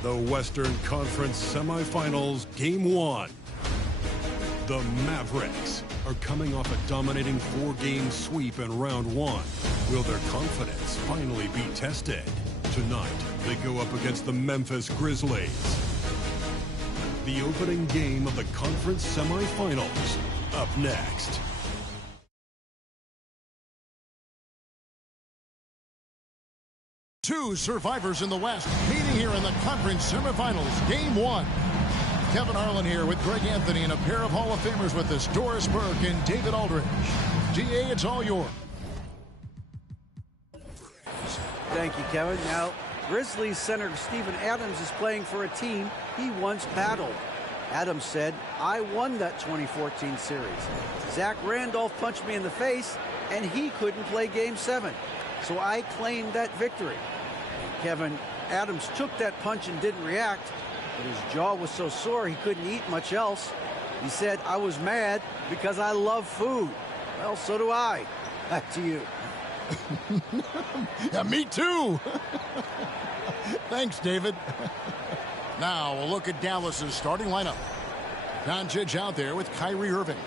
The Western Conference Semifinals, Game 1. The Mavericks are coming off a dominating 4-game sweep in Round 1. Will their confidence finally be tested? Tonight, they go up against the Memphis Grizzlies. The opening game of the conference semifinals, up next. Two survivors in the West meeting here in the conference semifinals, Game 1. Kevin Harlan here with Greg Anthony and a pair of Hall of Famers with us, Doris Burke and David Aldridge. DA, it's all yours. Thank you, Kevin. Now, Grizzlies center Steven Adams is playing for a team he once battled. Adams said, "I won that 2014 series. Zach Randolph punched me in the face, and he couldn't play Game 7. So I claimed that victory." Kevin, Adams took that punch and didn't react, but his jaw was so sore he couldn't eat much else. He said, "I was mad because I love food." Well, so do I. Back to you. Yeah, me too. Thanks, David. Now we'll look at Dallas's starting lineup. Doncic out there with Kyrie Irving.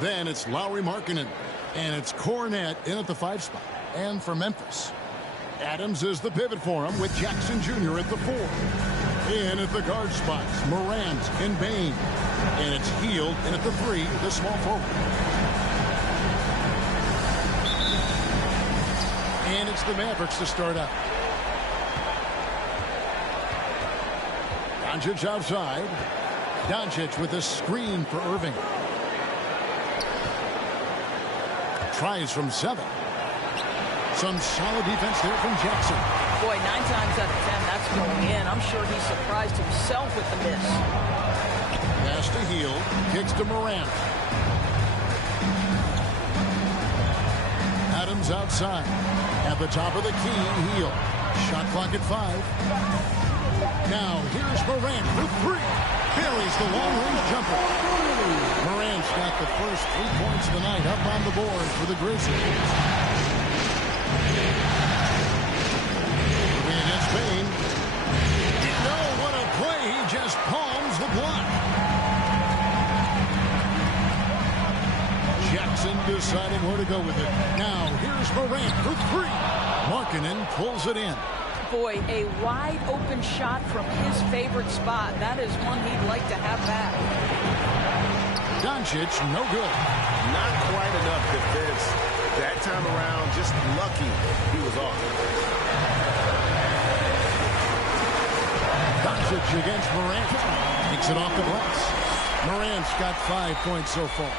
Then it's Lauri Markkanen. And it's Cornet in at the 5 spot. And for Memphis, Adams is the pivot for him with Jackson Jr. at the 4. In at the guard spots, Morant and Bane. And it's Hield in at the 3, the small forward. And it's the Mavericks to start out. Doncic outside. Doncic with a screen for Irving. Tries from 7. Some solid defense there from Jackson. Boy, 9 times out of 10, that's going in. I'm sure he surprised himself with the miss. Pass to Hield. Kicks to Morant. Adams outside. At the top of the key, Hield. Shot clock at 5. Now, here's Morant for 3. Buries the long-range jumper. Morant's got the first 3 points of the night up on the board for the Grizzlies. Moving against Bane. Oh, what a play. He just palms the block. Jackson deciding where to go with it. Now, here's Morant for 3. Markkanen pulls it in. Boy, a wide open shot from his favorite spot. That is one he'd like to have back. Doncic, no good. Not quite enough defense. That time around, just lucky he was off. Doncic against Morant. Takes it off the glass. Morant's got 5 points so far.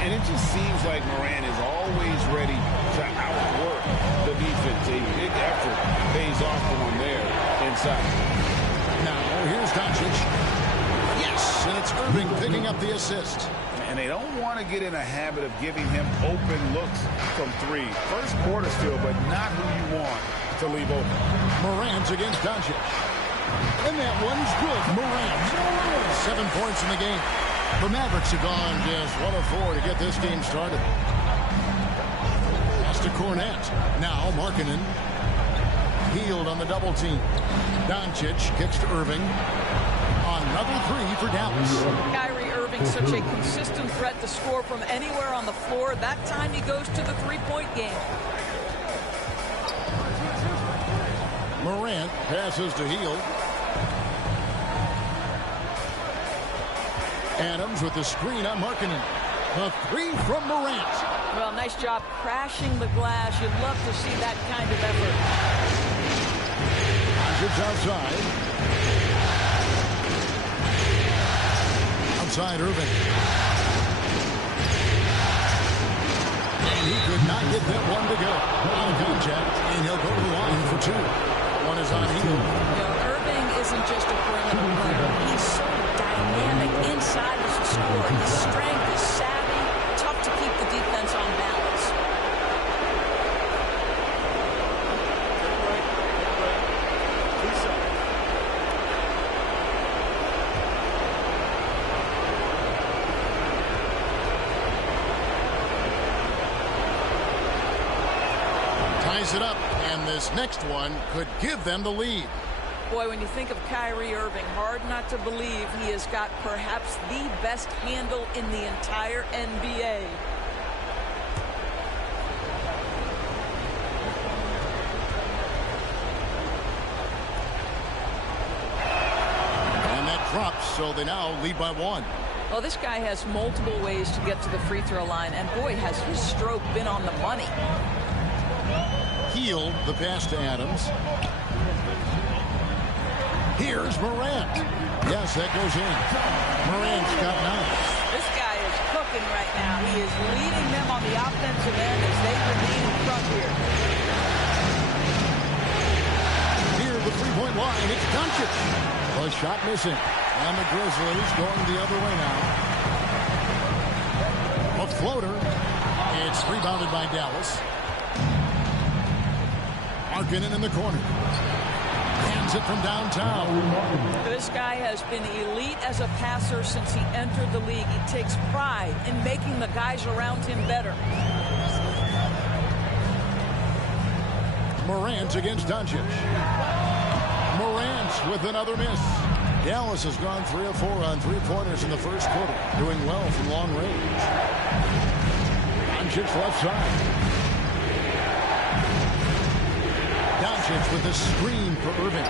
And it just seems like Morant is always ready to outwork the defense. A big effort pays off for him there inside. Now, here's Doncic. Yes, and it's Irving picking up the assist. And they don't want to get in a habit of giving him open looks from 3. First quarter still, but not who you want to leave open. Morant against Doncic. And that one's good. Morant. 7 points in the game. The Mavericks have gone just 1 of 4 to get this game started. Pass to Cornet. Now Markkanen. Hield on the double team. Doncic kicks to Irving. Another 3 for Dallas. Kyrie Irving, such a consistent threat to score from anywhere on the floor. That time he goes to the 3-point game. Morant passes to Hield. Adams with the screen on Markkanen. A 3 from Morant. Well, nice job crashing the glass. You'd love to see that kind of effort. Doncic outside. Outside Irving. And he could not get that one to go. On contact, and he'll go to the line for 2. One is on Hield. You know, Irving isn't just a perimeter player. He's so dynamic inside as a scorer. His strength is savvy, tough to keep the defense on balance. Ties it up, and this next one could give them the lead. Boy, when you think of Kyrie Irving, hard not to believe he has got perhaps the best handle in the entire NBA. And that drops, so they now lead by 1. Well, this guy has multiple ways to get to the free throw line, and boy, has his stroke been on the money. Healed the pass to Adams. Here's Morant. Yes, that goes in. Morant's got 9. This guy is cooking right now. He is leading them on the offensive end as they remain in front here. Near the three-point line, it's Doncic. The shot missing. And the Grizzlies going the other way now. A floater. It's rebounded by Dallas. Markkanen in the corner. Hands it from downtown. This guy has been elite as a passer since he entered the league. He takes pride in making the guys around him better. Morant against Doncic. Morant with another miss. Dallas has gone 3 of 4 on three-pointers in the first quarter, doing well from long range. Doncic left side. Doncic with a screen for Irving.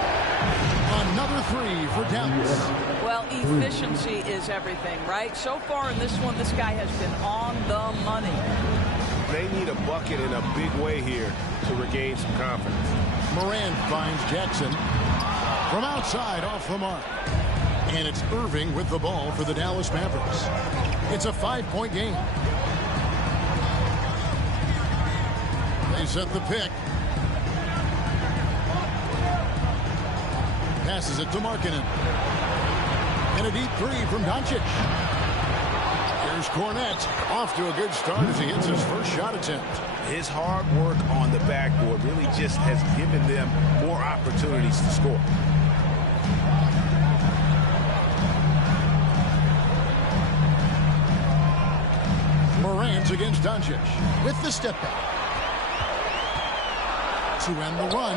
Another 3 for Dallas. Well, efficiency is everything, right? So far in this one, this guy has been on the money. They need a bucket in a big way here to regain some confidence. Morant finds Jackson. From outside, off the mark. And it's Irving with the ball for the Dallas Mavericks. It's a 5-point game. They set the pick. Passes it to Markkanen. And a deep 3 from Doncic. Here's Cornette. Off to a good start as he hits his first shot attempt. His hard work on the backboard really just has given them more opportunities to score. Morant against Doncic with the step back. To end the run.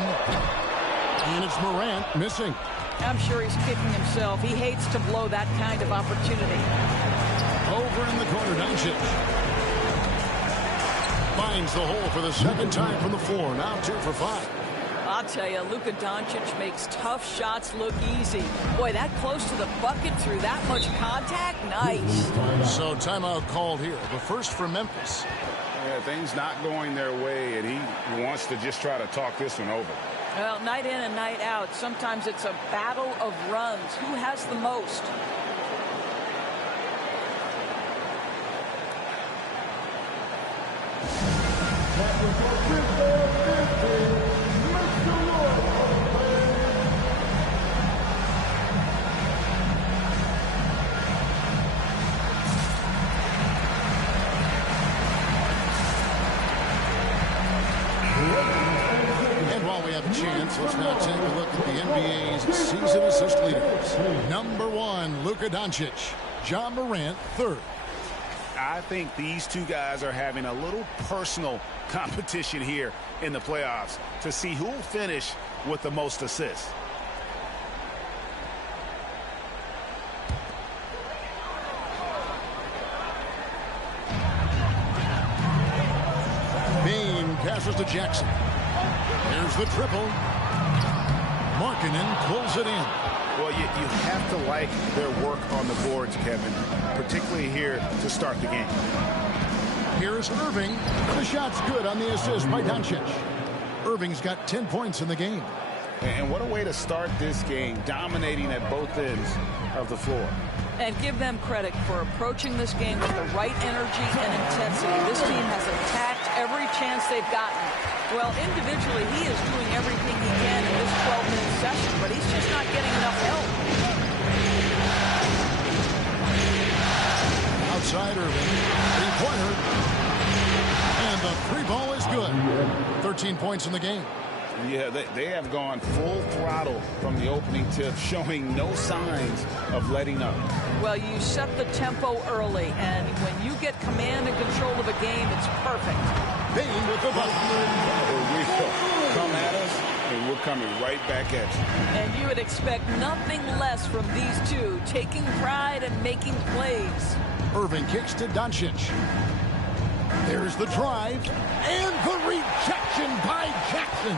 And it's Morant missing. I'm sure he's kicking himself. He hates to blow that kind of opportunity. Over in the corner, Doncic. Finds the hole for the second time from the floor. Now 2 for 5. I'll tell you, Luka Doncic makes tough shots look easy. Boy, that close to the bucket through that much contact, nice. So timeout called here. The first for Memphis. Yeah, things not going their way, and he wants to just try to talk this one over. Well, night in and night out, sometimes it's a battle of runs. Who has the most? Let's now take a look at the NBA's season assist leaders. Number 1, Luka Doncic. John Morant, 3rd. I think these two guys are having a little personal competition here in the playoffs to see who will finish with the most assists. Bain passes to Jackson. Here's the triple. Markkanen pulls it in. Well, you have to like their work on the boards, Kevin, particularly here to start the game. Here's Irving. The shot's good on the assist by Doncic. Irving's got 10 points in the game. And what a way to start this game, dominating at both ends of the floor. And give them credit for approaching this game with the right energy and intensity. This team has attacked every chance they've gotten. Well, individually, he is doing everything he can in this 12-minute session, but he's just not getting enough help. Outside Irving. Three-pointer. And the three ball is good. 13 points in the game. Yeah, they have gone full throttle from the opening tip, showing no signs of letting up. Well, you set the tempo early, and when you get command and control of a game, it's perfect. Bain with the bucket. Here we go. Come at us, and we're coming right right back at you. And you would expect nothing less from these two, taking pride and making plays. Irving kicks to Doncic. There's the drive and the rejection by Jackson.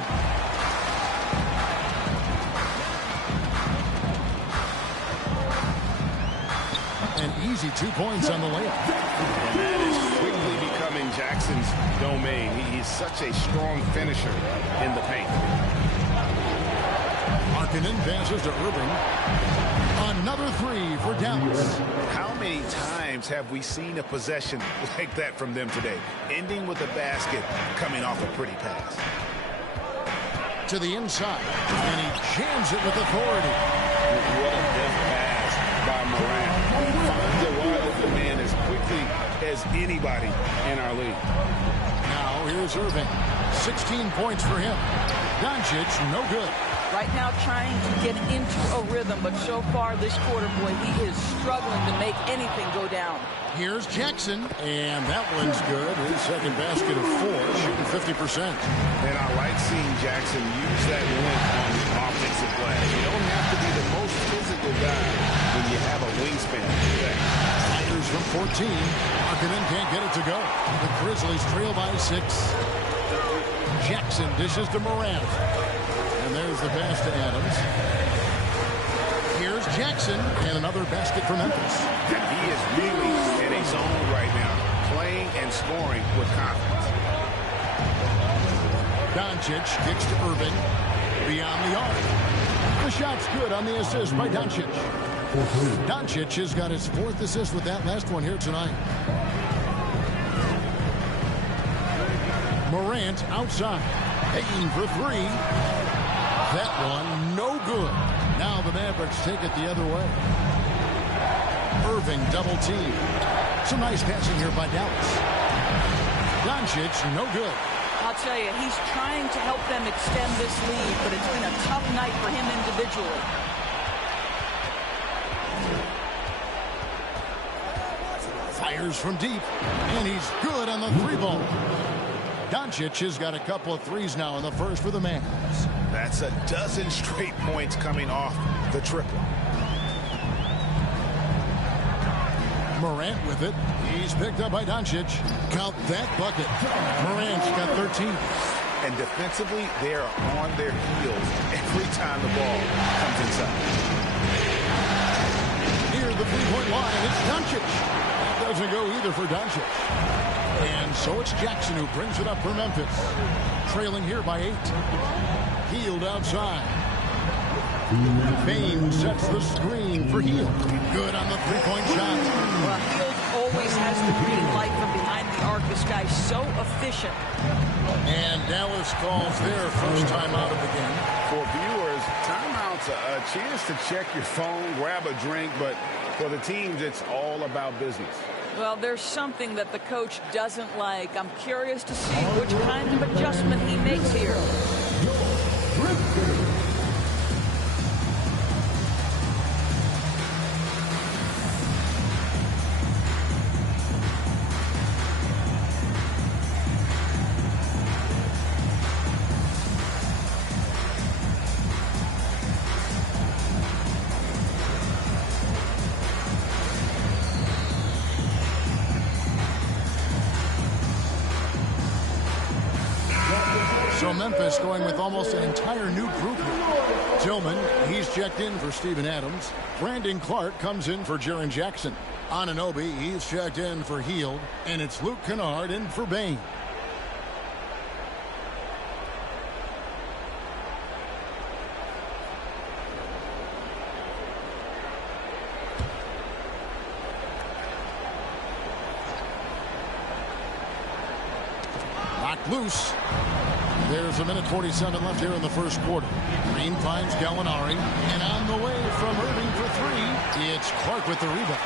An easy 2 points on the layup. And that is quickly becoming Jackson's domain. He's such a strong finisher in the paint. Markkanen passes to Irving. Another three for Dallas. How many times have we seen a possession like that from them today? Ending with a basket, coming off a pretty pass. To the inside, and he jams it with authority. What a deft pass by Morant. He finds a wide open man as quickly as anybody in our league. Now here's Irving. 16 points for him. Doncic, no good. Right now trying to get into a rhythm, but so far this quarter, boy, he is struggling to make anything go down. Here's Jackson, and that one's good. His second basket of 4, shooting 50%. And I like seeing Jackson use that length on the offensive glass. You don't have to be the most physical guy when you have a wingspan. Fires from 14. Markkanen can't get it to go. The Grizzlies trail by 6. Jackson dishes to Morant. And there's the pass to Adams. Here's Jackson, and another basket for Memphis. And he is really in a zone right now, playing and scoring with confidence. Doncic kicks to Irving. Beyond the arc. The shot's good on the assist by Doncic. Doncic has got his 4th assist with that last one here tonight. Morant outside. Paying for 3. That one, no good. Now the Mavericks take it the other way. Irving double team. Some nice passing here by Dallas. Doncic, no good. I'll tell you, he's trying to help them extend this lead, but it's been a tough night for him individually. Fires from deep, and he's good on the 3-ball. Doncic has got a couple of threes now in the first for the Mavs. That's a dozen straight points coming off the triple. Morant with it. He's picked up by Doncic. Count that bucket. Morant's got 13. And defensively, they are on their heels every time the ball comes inside. Near the 3-point line, it's Doncic. That doesn't go either for Doncic. And so it's Jackson who brings it up for Memphis. Trailing here by 8. Hield outside. Bane sets the screen for Hield. Good on the 3-point shot. Well, Hield always has the green light from behind the arc. This guy's so efficient. And Dallas calls their first timeout of the game. For viewers, timeout's a chance to check your phone, grab a drink, but for the teams, it's all about business. Well, there's something that the coach doesn't like. I'm curious to see which kind of adjustment he makes here. So Memphis going with almost an entire new group here. Tillman, he's checked in for Steven Adams. Brandon Clark comes in for Jaren Jackson. Anunoby, he's checked in for Hield. And it's Luke Kennard in for Bane. Locked loose. There's a minute 47 left here in the first quarter. Green finds Gallinari. And on the way from Irving for 3, it's Clark with the rebound.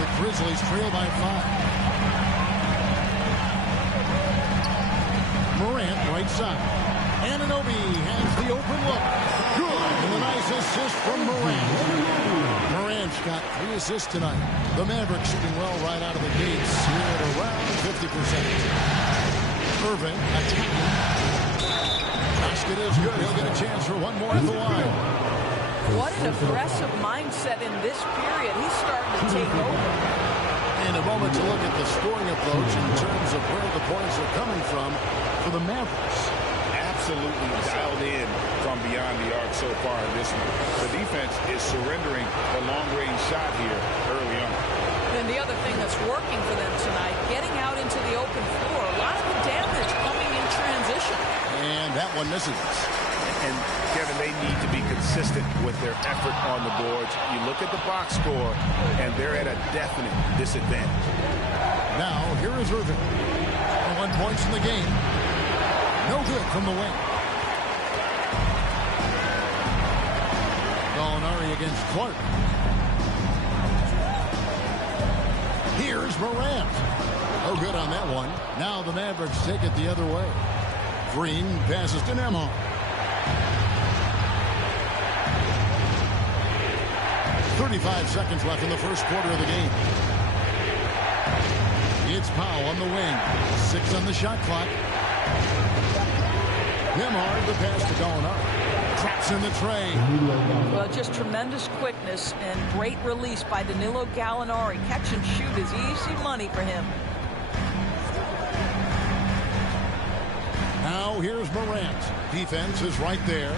The Grizzlies trail by 5. Morant right side. Anunoby has the open look. Good. And a nice assist from Morant. Morant's got 3 assists tonight. The Mavericks shooting well right out of the gates here at around 50%. Irving attacking. Basket is good. He'll get a chance for one more at the line. What an aggressive mindset in this period. He's starting to take over. And a moment to look at the scoring approach in terms of where the points are coming from for the Mavericks. Absolutely dialed in from beyond the arc so far in this one. The defense is surrendering the long-range shot here early on. And the other thing that's working for them tonight, getting out into the open floor. A lot of the damage coming in transition. And that one misses. And, Kevin, they need to be consistent with their effort on the boards. You look at the box score, and they're at a definite disadvantage. Now, here is Irving. 1 point in the game. No good from the wing. Gallinari against Clark. Here's Morant. No good on that one. Now the Mavericks take it the other way. Green passes to Nemo. .35 seconds left in the first quarter of the game. It's Powell on the wing. 6 on the shot clock. Nemhard, the pass to Gallinari. Traps in the tray. Well, just tremendous quickness and great release by Danilo Gallinari. Catch and shoot is easy money for him. Now here's Morant. Defense is right there.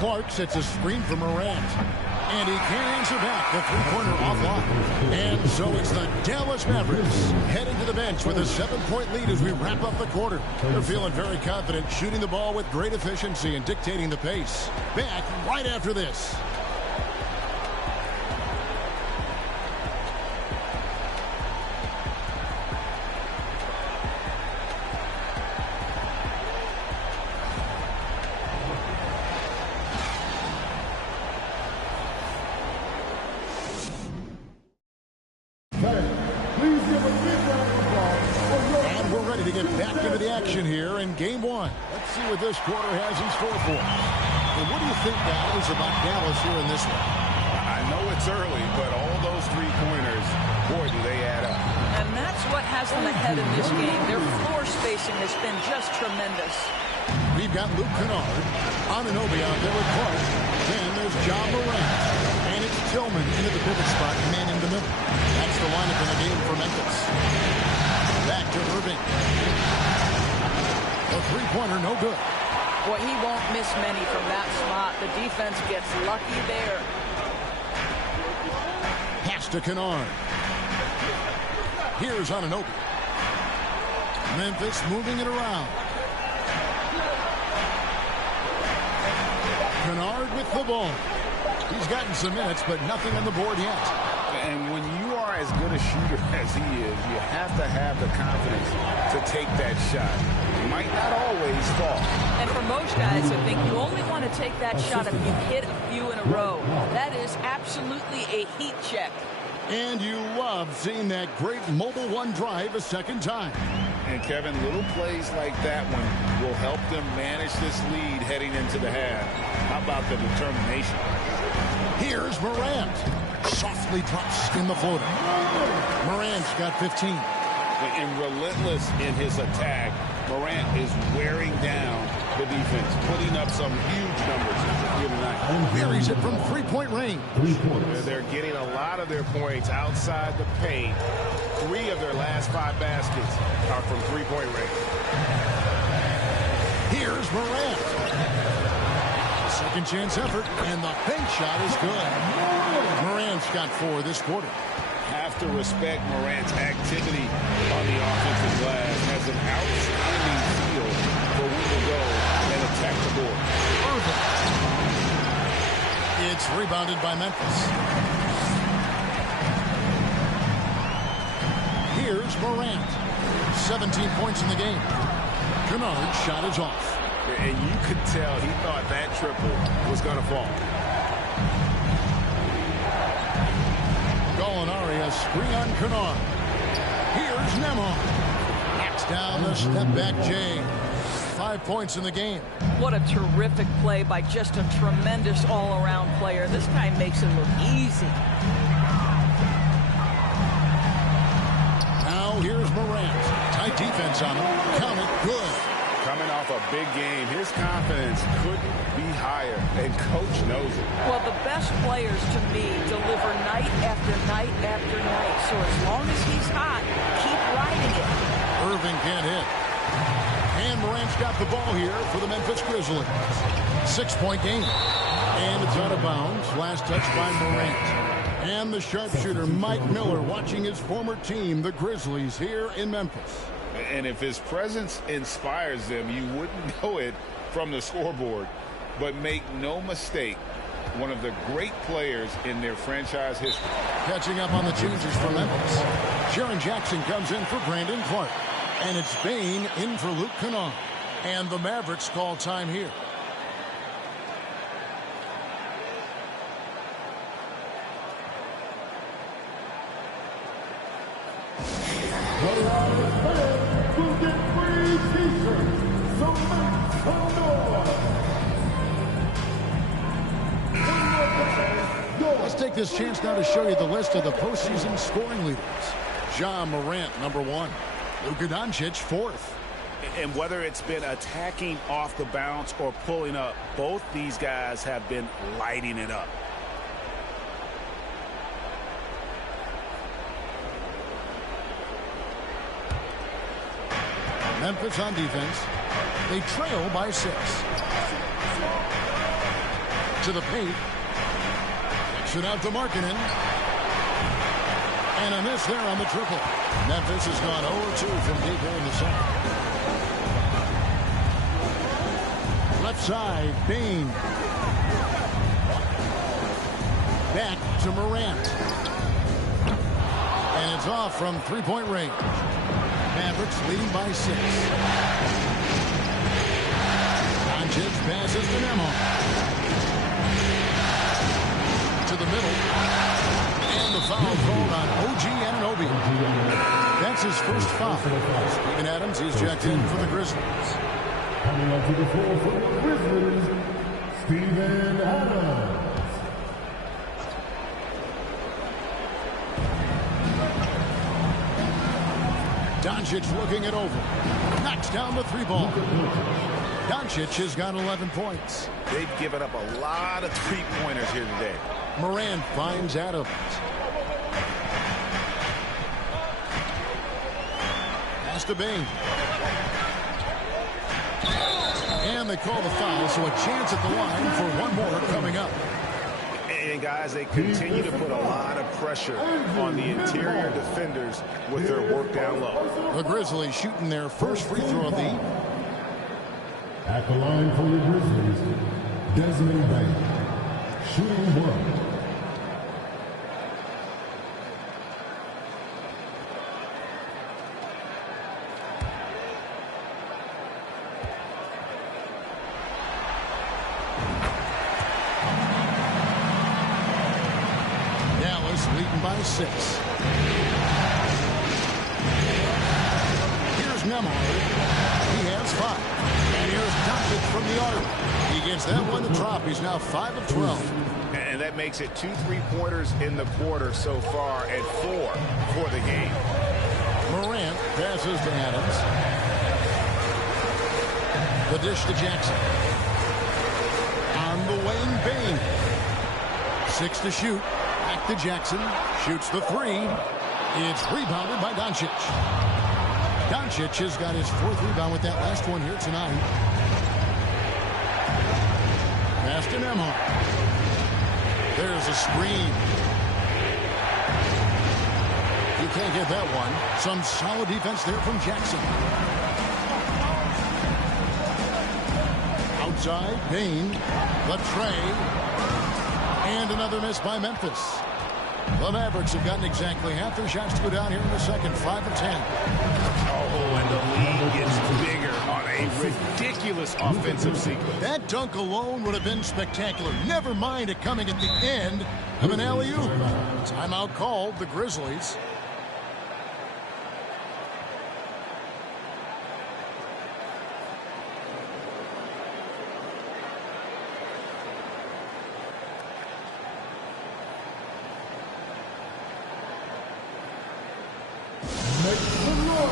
Clark sets a screen for Morant. And he can't answer back. The three-pointer offline. And so it's the Dallas Mavericks heading to the bench with a 7-point lead as we wrap up the quarter. They're feeling very confident, shooting the ball with great efficiency and dictating the pace. Back right after this. Here in game one. Let's see what this quarter has in store for us. And what do you think, guys, about Dallas here in this one? I know it's early, but all those three-pointers, boy, do they add up. And that's what has them ahead in this game. Their floor spacing has been just tremendous. We've got Luke Kennard, Anunoby out there with Clark. Then there's John Morant. And it's Tillman into the pivot spot, man in the middle. That's the lineup in the game for Memphis. Back to Irving. A three-pointer, no good. Boy, he won't miss many from that spot. The defense gets lucky there. Pass to Kennard. Here's Anunoby. Memphis moving it around. Kennard with the ball. He's gotten some minutes, but nothing on the board yet. And when you are as good a shooter as he is, you have to have the confidence to take that shot. It might not always fall. And for most guys, I think you only want to take that shot if you hit a few in a row. That is absolutely a heat check. And you love seeing that great mobile one drive a second time. And, Kevin, little plays like that one will help them manage this lead heading into the half. How about the determination? Here's Morant. Softly drops in the floater. Morant's got 15. And relentless in his attack, Morant is wearing down the defense, putting up some huge numbers here tonight. Buries it from three-point range. They're getting a lot of their points outside the paint. 3 of their last 5 baskets are from three-point range. Here's Morant. Second chance effort, and the bank shot is good. Morant's got 4 this quarter. Have to respect Morant's activity on the offensive glass. Has an outstanding feel for when to go and attack the board. It's rebounded by Memphis. Here's Morant. 17 points in the game. Kennard's shot is off. And you could tell he thought that triple was going to fall. Gallinari a screen on Kennard. Here's Nemo. Knocks down the step-back J. 5 points in the game. What a terrific play by just a tremendous all-around player. This guy makes it look easy. Now here's Here's Morant. Tight defense on him. Count it. Good. Coming off a big game, his confidence couldn't be higher, and coach knows it. Well, the best players, to me, deliver night after night after night. So as long as he's hot, keep riding it. Irving can't hit. And Morant's got the ball here for the Memphis Grizzlies. 6-point game. And it's out of bounds. Last touch by Morant. And the sharpshooter, Mike Miller, watching his former team, the Grizzlies, here in Memphis. And if his presence inspires them, you wouldn't know it from the scoreboard. But make no mistake, one of the great players in their franchise history. Catching up on the changes for Memphis. Jaren Jackson comes in for Brandon Clark. And it's Bane in for Luke Kennard. And the Mavericks call time here. Let's take this chance now to show you the list of the postseason scoring leaders. Ja Morant, number 1. Luka Doncic, 4th. And whether it's been attacking off the bounce or pulling up, both these guys have been lighting it up. Memphis on defense. They trail by 6. To the paint. Shoot out to Markkanen. And a miss there on the triple. Memphis has gone 0-2 from deep here in the second. Left side, Bane. Back to Morant. And it's off from three-point range. Mavericks leading by 6. Doncic passes to Nemo. To the middle. And the foul called on OG Anunoby. That's his first foul. Steven Adams is checked in for the Grizzlies. Coming onto the floor for the Grizzlies, Steven Adams. Doncic looking it over. Knocks down the 3-ball. Doncic has got 11 points. They've given up a lot of three-pointers here today. Morant finds Adams. Pass to Bane. And they call the foul, so a chance at the line for one more coming up. And guys, they continue to put a lot of pressure on the interior defenders with their work down low. The Grizzlies shooting their first free throw of the evening. At the line for the Grizzlies, Desmond Bane, shooting 1. Leading by 6. Here's Nemo. He has 5. And here's Doncic from the arc. He gets that one to drop. He's now 5 of 12. And that makes it 2 3-pointers in the quarter so far and 4 for the game. Morant passes to Adams. The dish to Jackson. On the wing, Bane. 6 to shoot. Back to Jackson. Shoots the 3. It's rebounded by Doncic. Doncic has got his 4th rebound with that last one here tonight. Pass to Nemo. There's a screen. You can't get that one. Some solid defense there from Jackson. Outside, Bane. The tray. And another miss by Memphis. The Mavericks have gotten exactly half their shots to go down here in the second. 5 of 10. Oh, and the lead gets bigger on a ridiculous offensive sequence. That dunk alone would have been spectacular. Never mind it coming at the end of an alley-oop. Timeout called, the Grizzlies. Make some noise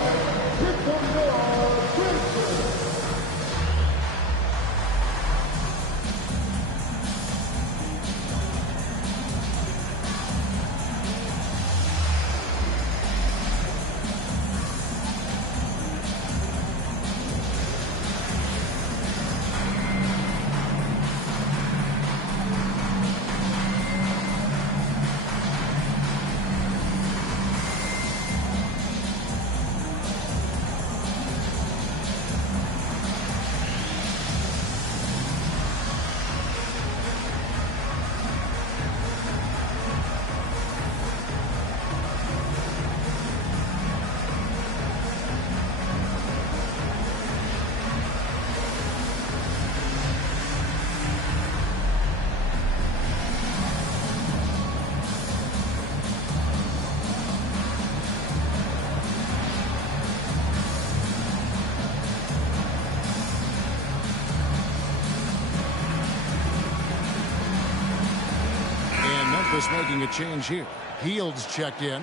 Memphis making a change here. Hield's checked in.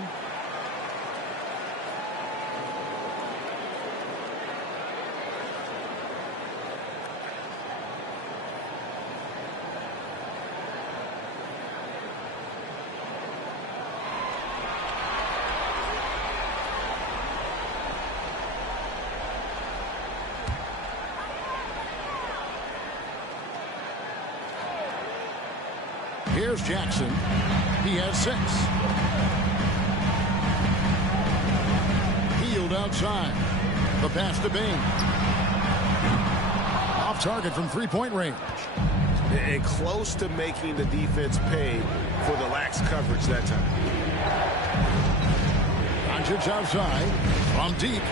Here's Jackson. He has 6. Hield outside. The pass to Bain. Off target from three-point range. And close to making the defense pay for the lax coverage that time. Doncic outside. From deep.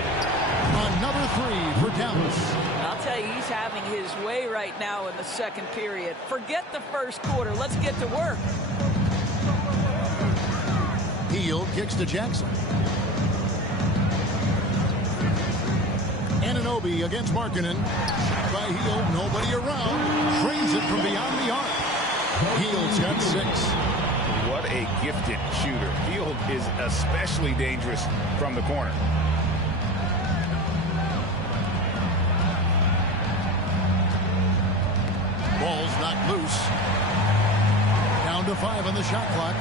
Another 3 for Dallas. I'll tell you, he's having his way right now in the second period. Forget the first quarter. Let's get to work. Hield kicks to Jackson. Anunoby against Markkanen. Shot by Hield. Nobody around. Trains it from beyond the arc. Hield's got 6. What a gifted shooter. Hield is especially dangerous from the corner. Ball's knocked loose. Down to 5 on the shot clock.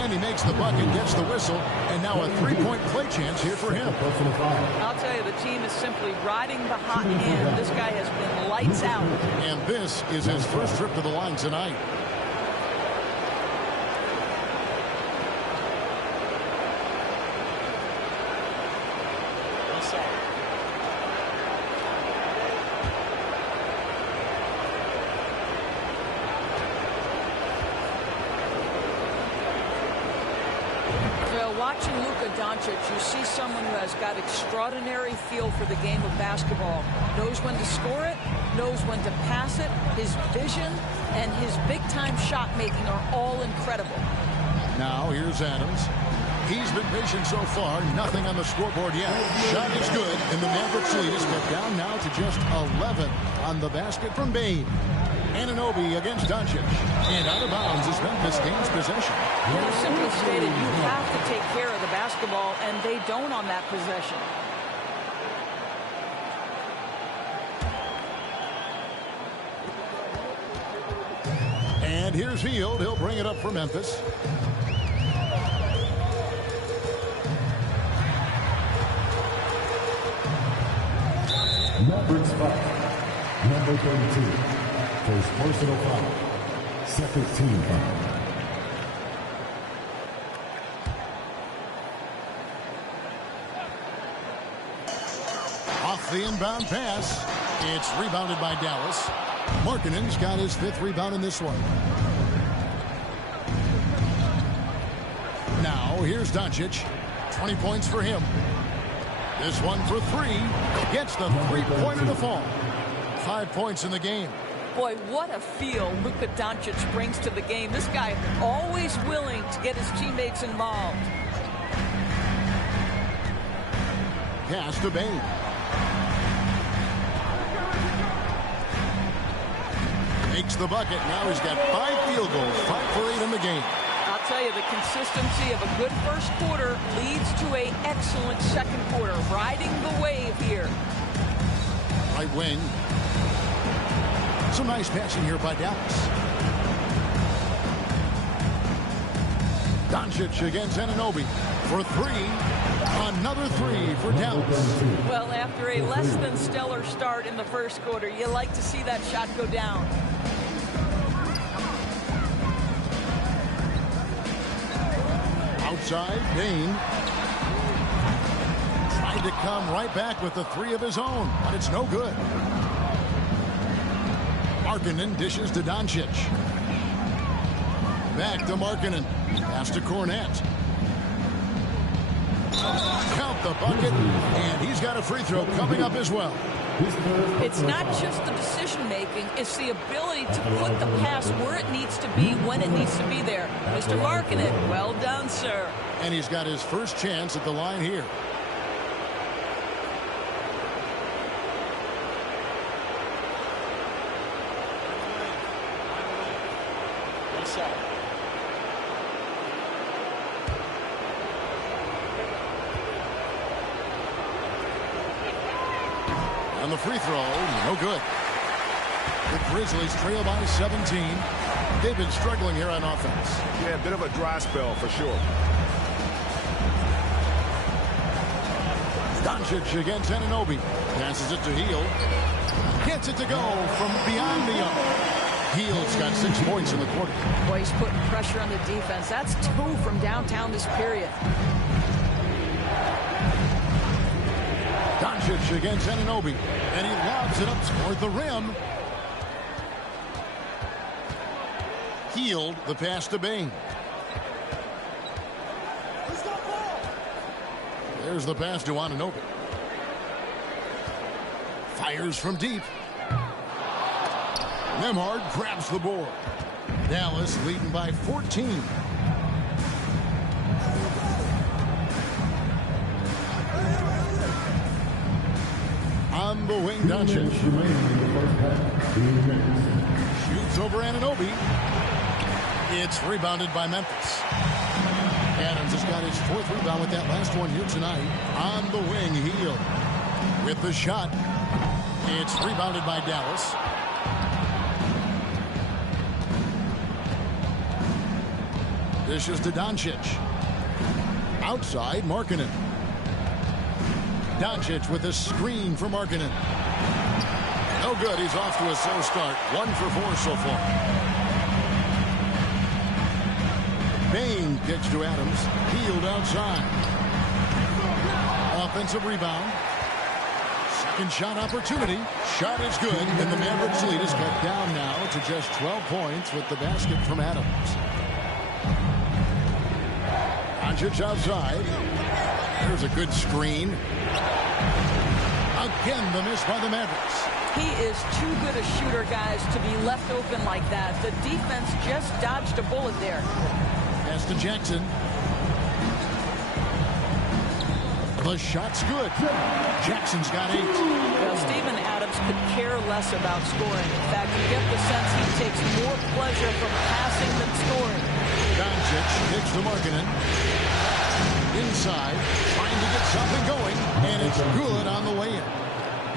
And he makes the bucket, gets the whistle, and now a 3-point play chance here for him. I'll tell you, the team is simply riding the hot hand. This guy has been lights out. And this is his first trip to the line tonight. Watching Luka Doncic, you see someone who has got extraordinary feel for the game of basketball. Knows when to score it, knows when to pass it. His vision and his big-time shot making are all incredible. Now here's Adams. He's been patient so far. Nothing on the scoreboard yet. Shot is good, and the Mavericks lead is cut down now to just 11 on the basket from Bain. Anunoby against Doncic. And out of bounds is Memphis gains possession. Simply stated, you have to take care of the basketball, and they don't on that possession. And here's Hield. He'll bring it up for Memphis. Mavericks foul. Number 32. First personal foul. Second team foul. Off the inbound pass. It's rebounded by Dallas. Markkanen's got his 5th rebound in this one. Now here's Doncic. 20 points for him. This one for 3. Gets the three-pointer to fall. 5 points in the game. Boy, what a feel Luka Doncic brings to the game. This guy always willing to get his teammates involved. Pass to Bain. Makes the bucket. Now he's got 5 field goals. 5 for 8 in the game. I'll tell you, the consistency of a good first quarter leads to an excellent second quarter. Riding the wave here. Right wing. Some nice passing here by Dallas. Doncic against Anunoby for 3. Another 3 for Dallas. Well, after a less than stellar start in the first quarter, you like to see that shot go down. Outside, Bain. Tried to come right back with the 3 of his own, but it's no good. Markkanen dishes to Doncic. Back to Markkanen. Pass to Cornette. Count the bucket, and he's got a free throw coming up as well. It's not just the decision-making, it's the ability to put the pass where it needs to be, when it needs to be there. Mr. Markkanen, well done, sir. And he's got his first chance at the line here. And the free throw, no good. The Grizzlies trail by 17. They've been struggling here on offense. Yeah, a bit of a dry spell for sure. Doncic against Anunoby. Passes it to Hield. Gets it to go from beyond the arc. Hield's got 6 points in the quarter. Boy, he's putting pressure on the defense. That's 2 from downtown this period. Doncic against Anunoby. And he lobs it up toward the rim. Hield, the pass to Bain. There's the pass to Anunoby. Fires from deep. Nembhard grabs the board. Dallas leading by 14. On the wing, Doncic. Shoots over Anunoby. It's rebounded by Memphis. Adams has got his 4th rebound with that last one here tonight. On the wing, Hield with the shot. It's rebounded by Dallas. This is to Doncic. Outside, Markkanen. Doncic with a screen for Markkanen. No good. He's off to a slow start. 1 for 4 so far. Bain kicks to Adams. Hield outside. Offensive rebound. Second shot opportunity. Shot is good. And the Mavericks lead is cut down now to just 12 points with the basket from Adams. Doncic outside. There's a good screen. Again, the miss by the Mavericks. He is too good a shooter, guys, to be left open like that. The defense just dodged a bullet there. Pass to Jackson. The shot's good. Jackson's got 8. Well, Steven Adams could care less about scoring. In fact, you get the sense he takes more pleasure from passing than scoring. Doncic kicks to Markkanen. Inside, trying to get something going, and it's good on the way in.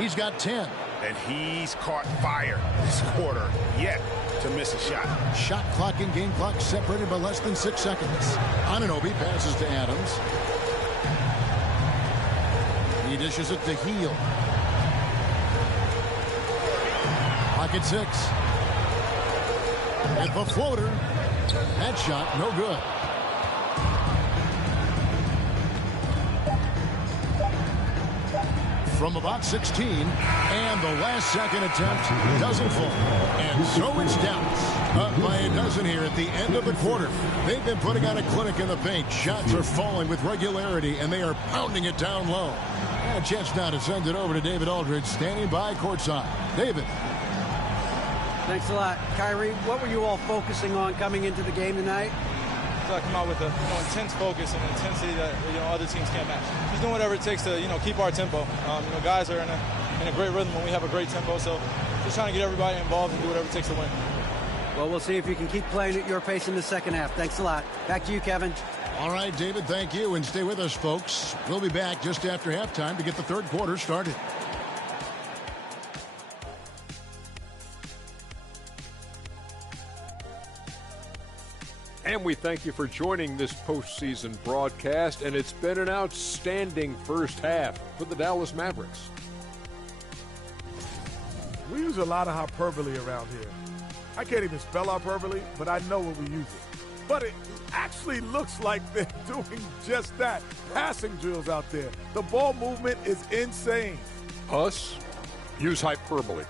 He's got 10. And he's caught fire this quarter yet to miss a shot. Shot clock and game clock separated by less than 6 seconds. Anunoby passes to Adams. He dishes it to Hield. Pocket 6. With the floater. That shot, no good. From about 16, and the last second attempt doesn't fall. And so it's Dallas. Up by a dozen here at the end of the quarter. They've been putting on a clinic in the paint. Shots are falling with regularity, and they are pounding it down low. And a chance now to send it over to David Aldridge, standing by courtside. David. Thanks a lot. Kyrie, what were you all focusing on coming into the game tonight? I come out with an intense focus and intensity that other teams can't match. Just doing whatever it takes to keep our tempo. Guys are in a great rhythm when we have a great tempo. So just trying to get everybody involved and do whatever it takes to win. Well, we'll see if you can keep playing at your pace in the second half. Thanks a lot. Back to you, Kevin. All right, David, thank you, and stay with us, folks. We'll be back just after halftime to get the third quarter started. And we thank you for joining this postseason broadcast, and it's been an outstanding first half for the Dallas Mavericks. We use a lot of hyperbole around here. I can't even spell hyperbole, but I know when we use it. But it actually looks like they're doing just that. Passing drills out there. The ball movement is insane. Us? Use hyperbole.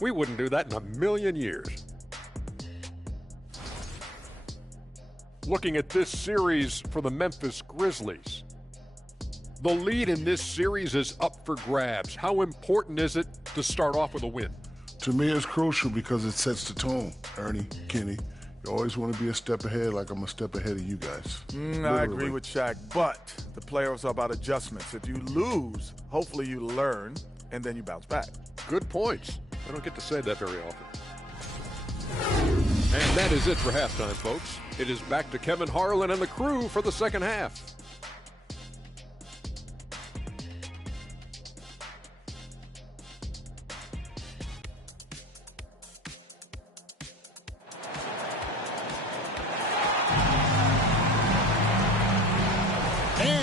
We wouldn't do that in a million years. Looking at this series for the Memphis Grizzlies. The lead in this series is up for grabs. How important is it to start off with a win? To me, it's crucial because it sets the tone, Ernie, Kenny. You always want to be a step ahead, like I'm a step ahead of you guys. I agree with Shaq, but the playoffs are about adjustments. If you lose, hopefully you learn, and then you bounce back. Good points. I don't get to say that very often. And that is it for halftime, folks. It is back to Kevin Harlan and the crew for the second half.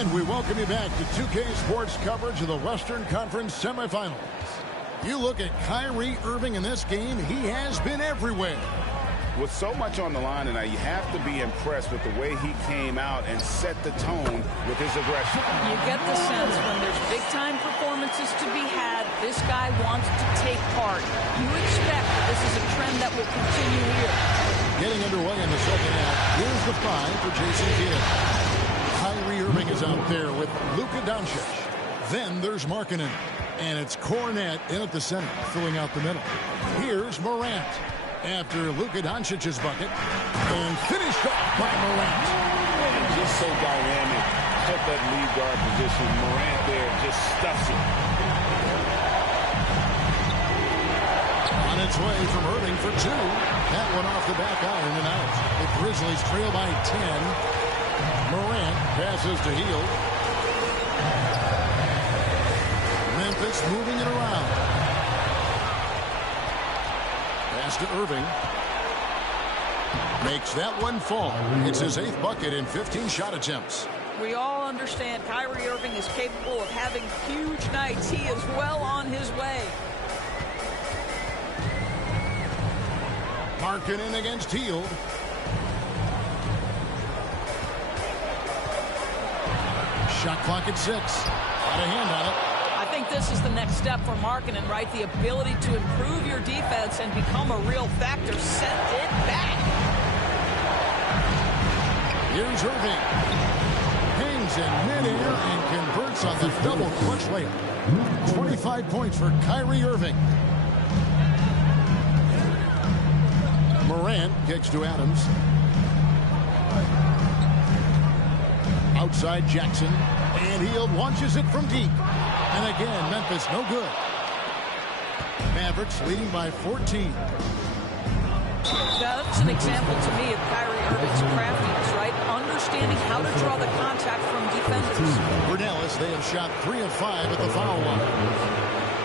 And we welcome you back to 2K Sports coverage of the Western Conference Semifinals. You look at Kyrie Irving in this game, he has been everywhere. With so much on the line tonight, you have to be impressed with the way he came out and set the tone with his aggression. You get the sense when there's big-time performances to be had, this guy wants to take part. You expect that this is a trend that will continue here. Getting underway in the second half. Here's the 5 for Jason Kidd. Kyrie Irving is out there with Luka Doncic. Then there's Markkanen. And it's Cornet in at the center, filling out the middle. Here's Morant. After Luka Doncic's bucket, and finished off by Morant. And just so dynamic, took that lead guard position. Morant there just stuffs it. On its way from Irving for 2. That one off the back iron and out. The Grizzlies trail by 10. Morant passes to Hield. Memphis moving it around. To Irving. Makes that one fall. It's his 8th bucket in 15 shot attempts. We all understand Kyrie Irving is capable of having huge nights. He is well on his way. Markkanen against Hield. Shot clock at 6. Got a hand on it. I think this is the next step for Markkanen, right? The ability to improve your defense and become a real factor. Send it back. Here's Irving. Hangs in midair and converts on the double clutch layup. 25 points for Kyrie Irving. Morant kicks to Adams. Outside Jackson. And Hield launches it from deep. And again, Memphis no good. Mavericks leading by 14. Now, that's an example to me of Kyrie Irving's craftiness, right? Understanding how to draw the contact from defenders. Brunellis, they have shot 3 of 5 at the foul line.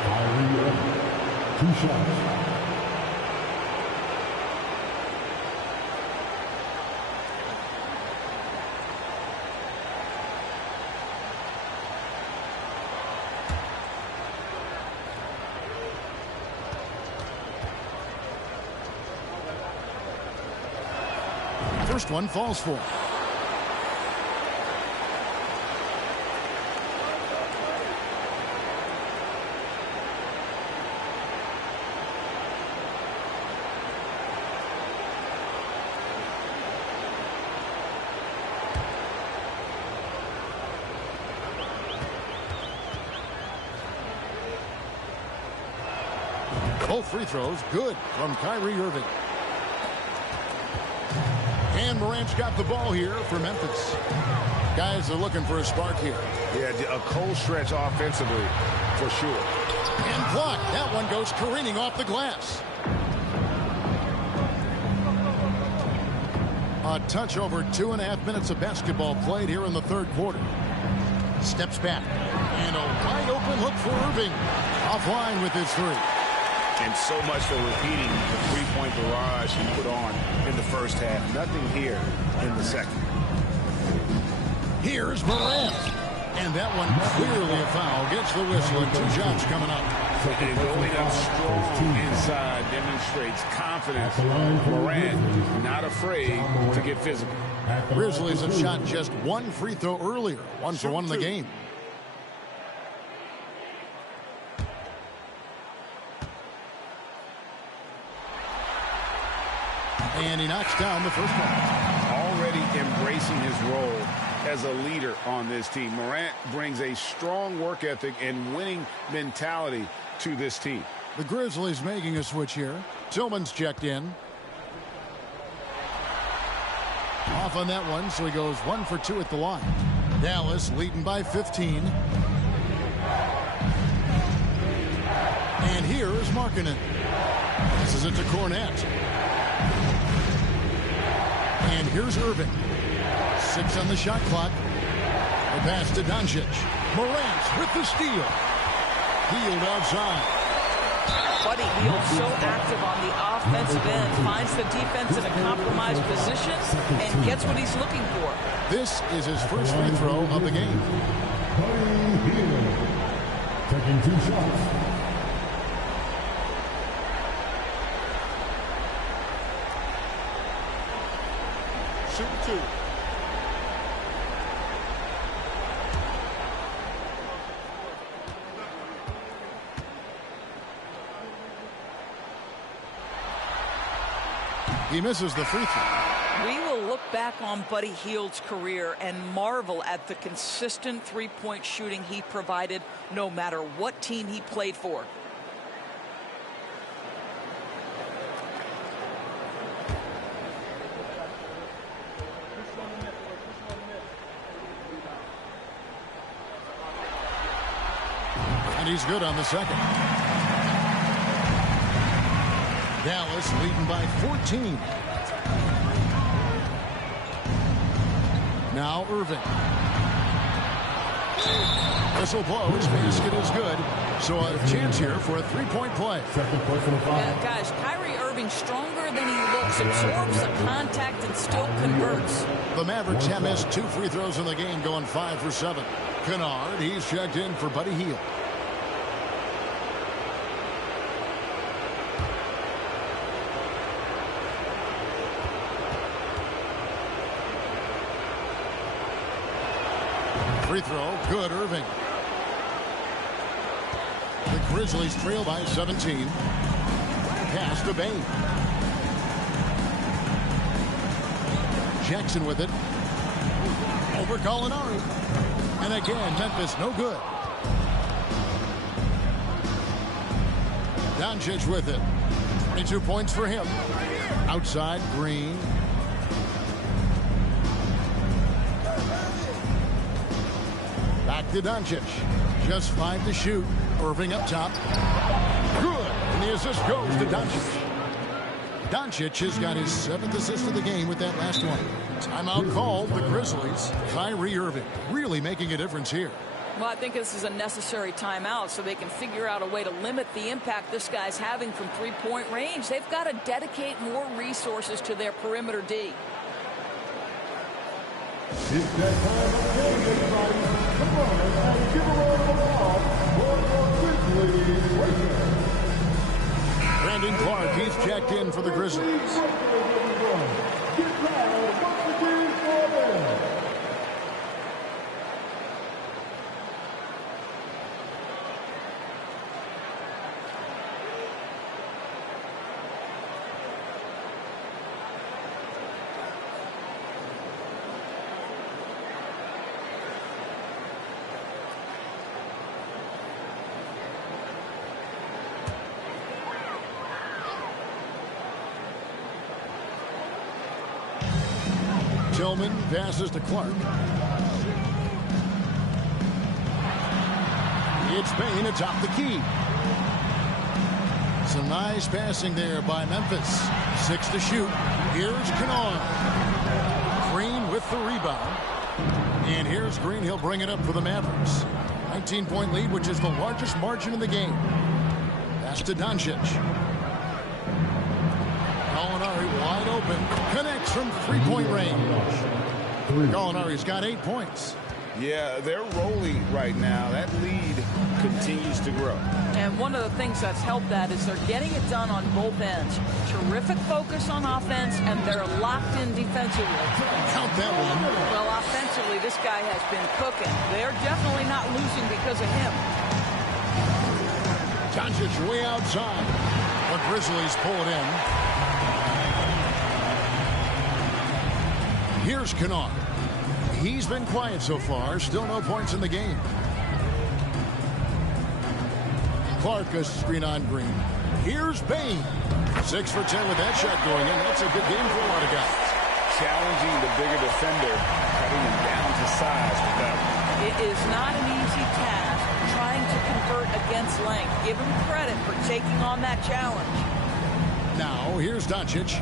Kyrie Irving, 2 shots. First one falls for. Both free throws good from Kyrie Irving. And Morant's got the ball here for Memphis. Guys are looking for a spark here. Yeah, a cold stretch offensively, for sure. And blocked. That one goes careening off the glass. A touch over 2.5 minutes of basketball played here in the third quarter. Steps back. And a wide open look for Irving. Offline with his 3. And so much for repeating the three-point barrage he put on in the first half. Nothing here in the second. Here's Morant. And that one clearly a foul. Gets the whistle and 2 shots coming up. And going up strong inside demonstrates confidence. Morant not afraid to get physical. Grizzlies have shot just 1 free throw earlier. 1 for 1 in the game. And he knocks down the first one. Already embracing his role as a leader on this team. Morant brings a strong work ethic and winning mentality to this team. The Grizzlies making a switch here. Tillman's checked in. Off on that one, so he goes 1 for 2 at the line. Dallas leading by 15. And here is Markkanen. Passes it to Cornet. And here's Irving. 6 on the shot clock. The pass to Doncic. Morant with the steal. Hield outside. Buddy Hield so active on the offensive end, finds the defense in a compromised position and gets what he's looking for. This is his first free throw of the game. Buddy Hield taking 2 shots. Shoot 2. He misses the free throw. We will look back on Buddy Hield's career and marvel at the consistent three-point shooting he provided no matter what team he played for. And he's good on the second. Dallas leading by 14. Now Irving. Whistle blows. Basket is good. So a chance here for a three-point play. Guys, Kyrie Irving stronger than he looks, absorbs the contact and still converts. The Mavericks have missed 2 free throws in the game, going 5 for 7. Kennard, he's checked in for Buddy Hield. Free throw, good, Irving. The Grizzlies trail by 17. Pass to Bain. Jackson with it. Over Gallinari. And again, Memphis no good. Doncic with it. 22 points for him. Outside, Green. Back to Doncic. Just 5 to shoot. Irving up top. Good. And the assist goes to Doncic. Doncic has got his 7th assist of the game with that last one. Timeout called the Grizzlies. Kyrie Irving really making a difference here. Well, I think this is a necessary timeout so they can figure out a way to limit the impact this guy's having from three-point range. They've got to dedicate more resources to their perimeter D. It's that time of game, everybody. Come on and give a round of applause for your Grizzlies Lakers. Brandon Clark, he's checked in for the Grizzlies. Get loud once again for them. Tillman passes to Clark. It's Bain atop the key. Some nice passing there by Memphis. 6 to shoot. Here's Kennard. Green with the rebound. And here's Green. He'll bring it up for the Mavericks. 19-point lead, which is the largest margin in the game. Pass to Doncic. Gallinari wide open. Connects from three-point range. Gallinari's got 8 points. Yeah, they're rolling right now. That lead continues to grow. And one of the things that's helped that is they're getting it done on both ends. Terrific focus on offense, and they're locked in defensively. Count that one. Well, offensively, this guy has been cooking. They're definitely not losing because of him. Doncic way outside. The Grizzlies pull it in. Here's Kennard. He's been quiet so far. Still no points in the game. Clark a screen on Green. Here's Bain. 6 for 10 with that shot going in. That's a good game for a lot of guys. Challenging the bigger defender, cutting him down to size with that one. It is not an easy task trying to convert against length. Give him credit for taking on that challenge. Now, here's Doncic.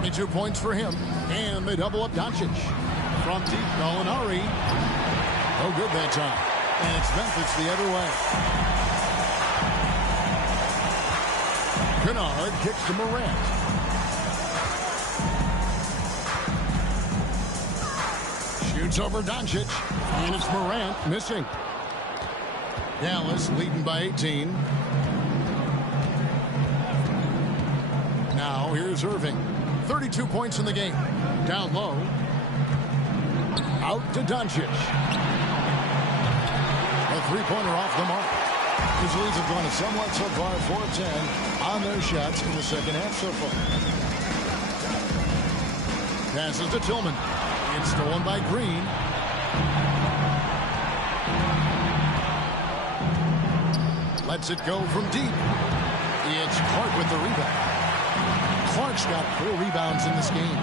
22 points for him. And they double up Doncic. From deep, Gallinari. No good that time. And it's Memphis the other way. Kennard kicks to Morant. Shoots over Doncic. And it's Morant missing. Dallas leading by 18. Now here's Irving. 32 points in the game. Down low. Out to Doncic. A three-pointer off the mark. Grizzlies have gone somewhat so far 4-10 on their shots in the second half so far. Passes to Tillman. It's stolen by Green. Lets it go from deep. It's Clark with the rebound. Clark's got 4 rebounds in this game.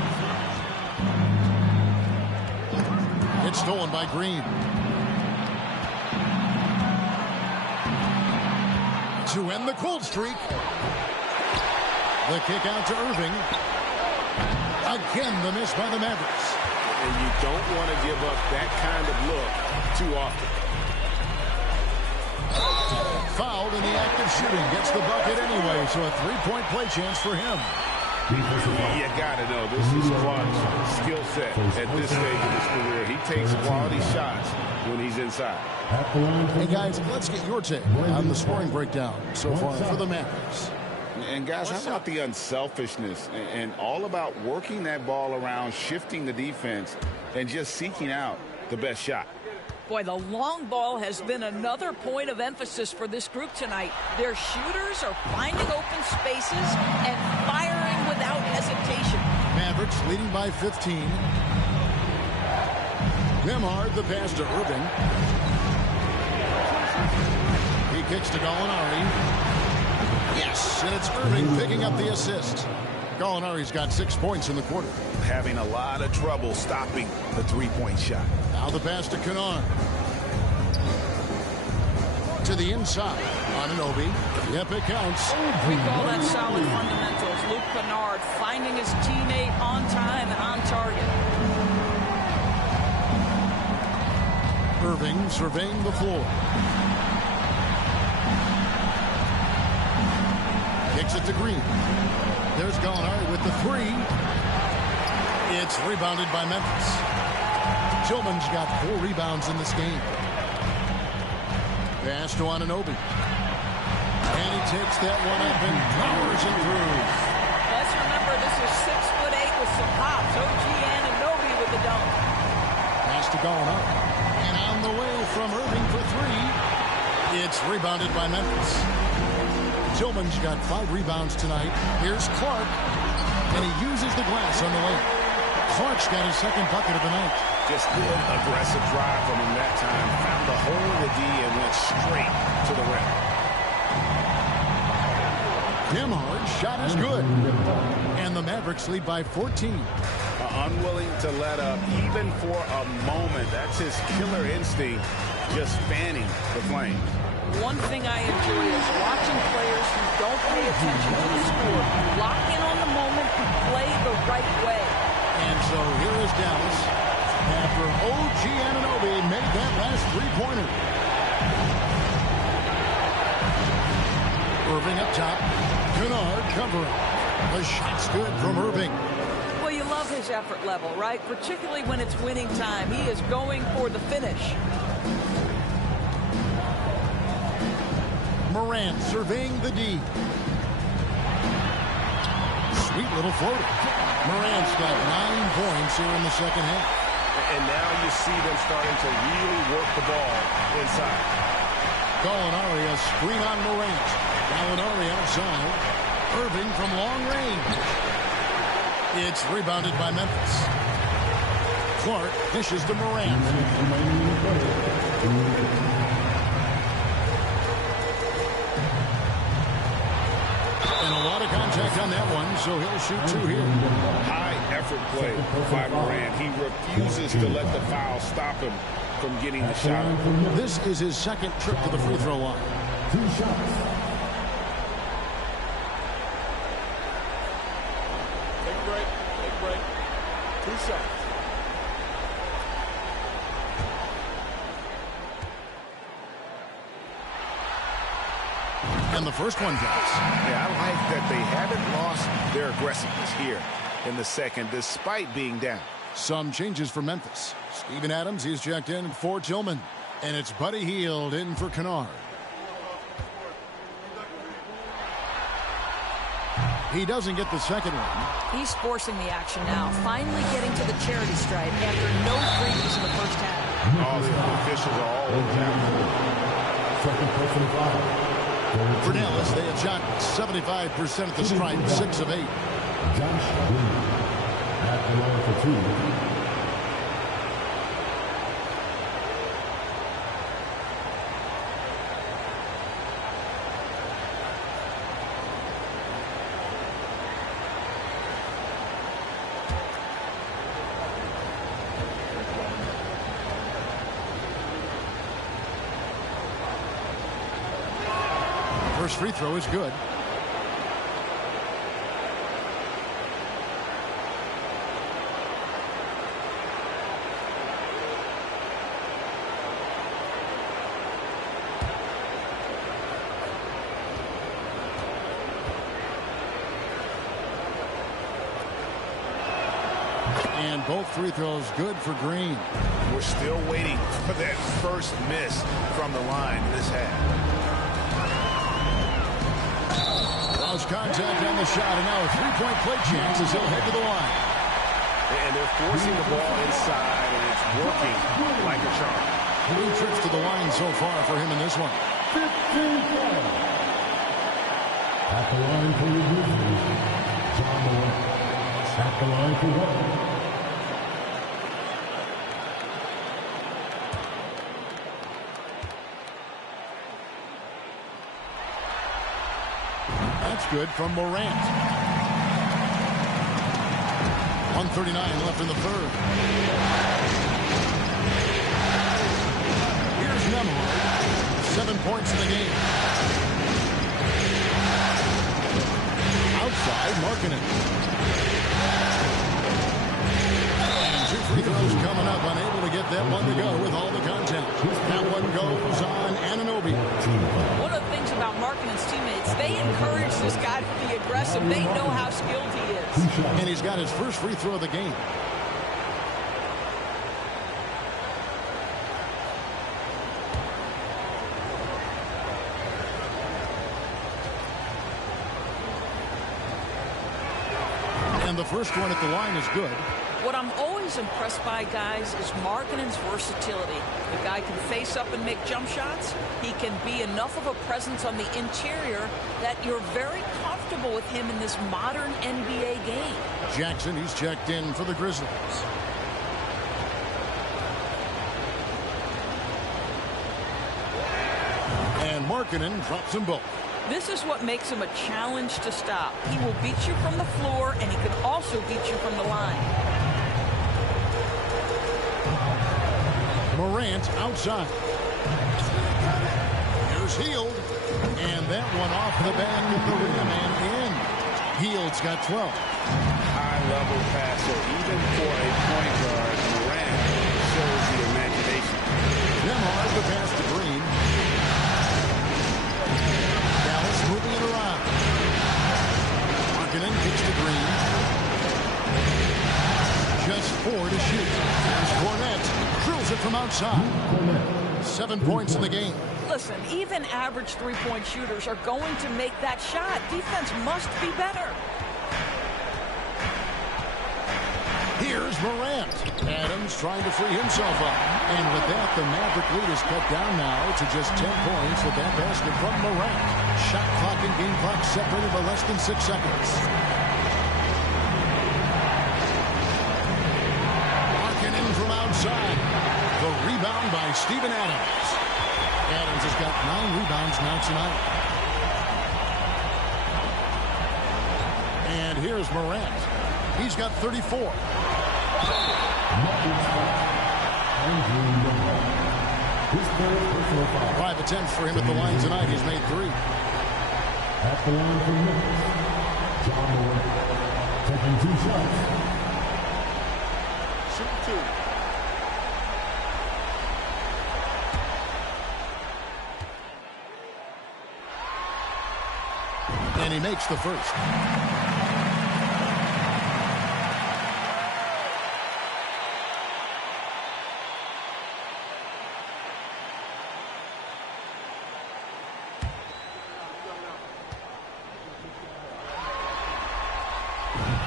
It's stolen by Green. To end the cold streak. The kick out to Irving. Again, the miss by the Mavericks. And you don't want to give up that kind of look too often. Fouled in the act of shooting. Gets the bucket anyway, so a three-point play chance for him. You got to know this is Clark's skill set at this stage of his career. He takes quality shots when he's inside. Hey, guys, let's get your take on the scoring breakdown so far for the Mavericks. And, guys, how about the unselfishness and all about working that ball around, shifting the defense, and just seeking out the best shot? Boy, the long ball has been another point of emphasis for this group tonight. Their shooters are finding open spaces and firing without hesitation. Mavericks leading by 15. Kennard, the pass to Irving. He kicks to Gallinari. Yes, and it's Irving picking up the assist. Gallinari's got 6 points in the quarter. Having a lot of trouble stopping the three-point shot. Now the pass to Kennard. To the inside. Anunoby. Yep, it counts. We call that solid fundamentals. Luke Kennard finding his teammate on time and on target. Irving surveying the floor. Kicks it to Green. There's Gallinari with the three. It's rebounded by Memphis. Tillman's got 4 rebounds in this game. Pass to Anunoby. And he takes that one up and powers it through. Let's remember this is 6'8" with some hops. OG Anunoby with the dunk. Pass to Gallinari. And on the way from Irving for 3. It's rebounded by Memphis. Tillman's got 5 rebounds tonight. Here's Clark. And he uses the glass on the lane. Clark's got his second bucket of the night. Just good, aggressive drive from him that time. Found the hole in the D and went straight to the rim. Kennard's shot is good. And the Mavericks lead by 14. Unwilling to let up even for a moment. That's his killer instinct, just fanning the flames. One thing I enjoy is watching players who don't pay attention to the score, lock in on the moment, and play the right way. And so here is Dallas after OG Anunoby made that last three-pointer. Irving up top. Kennard covering. The shot's good from Irving. Well, you love his effort level, right? Particularly when it's winning time. He is going for the finish. Morant surveying the D. Sweet little floater. Morant's got 9 points here in the second half. And now you see them starting to really work the ball inside. Gallinari a screen on Morant. Gallinari outside. Irving from long range. It's rebounded by Memphis. Clark dishes to Morant. And a lot of contact on that one, so he'll shoot 2 here. High effort play by Morant. He refuses to let the foul stop him from getting the shot. This is his second trip to the free throw line. 2 shots. Take a break. Take a break. 2 shots. And the first one drops. Yeah, I like that they haven't lost their aggressiveness here in the second, despite being down. Some changes for Memphis. Steven Adams, he's checked in for Tillman. And it's Buddy Hield in for Kennard. He doesn't get the second one. He's forcing the action now, finally getting to the charity stripe after no threes in the first half. All the officials are all over that. Second person foul. For Dallas, they have shot 75% at the stripe, 6 of 8. Josh Green at the line for 2. First free throw is good. And both free throws good for Green. We're still waiting for that first miss from the line this half. Contact on the shot, and now a three-point play chance as he'll head to the line. And they're forcing the ball inside, and it's working like a charm. 3 trips to the line so far for him in this one. 15 points. At the line for the Grizzlies, John Morant. At the line for 1. Good from Morant. 1:39 left in the third. Here's Nembhard. 7 points in the game. Outside, Markkanen. And 2 free throws coming up. Unable to get that one to go with all the contact. That one goes on Anunoby. One of the things about Markkanen's teammates, they encourage this guy to be aggressive. They know how skilled he is. And he's got his first free throw of the game. And the first one at the line is good. What I'm always impressed by, guys, is Markkanen's versatility. The guy can face up and make jump shots. He can be enough of a presence on the interior that you're very comfortable with him in this modern NBA game. Jackson, he's checked in for the Grizzlies. And Markkanen drops them both. This is what makes him a challenge to stop. He will beat you from the floor, and he can also beat you from the line. Morant outside. Here's Hield. And that one off the back of the rim and in. Hield's got 12. High-level passer, even for a point guard. Morant shows the imagination. Nembhard the pass to Green. Dallas moving it around. Markkanen kicks to Green. Just 4 to shoot. There's Cornette. Drills it from outside. 7 points in the game. Listen, even average three-point shooters are going to make that shot. Defense must be better. Here's Morant. Adams trying to free himself up. And with that, the Maverick lead is cut down now to just 10 points with that basket from Morant. Shot clock and game clock separated by less than 6 seconds. Markkanen from outside. The rebound by Steven Adams. Adams has got 9 rebounds now tonight. And here's Morant. He's got 34. 5 attempts for him at the line tonight. He's made 3. At the line for Memphis, John Morant taking 2 shots. Shoot 2. And he makes the first.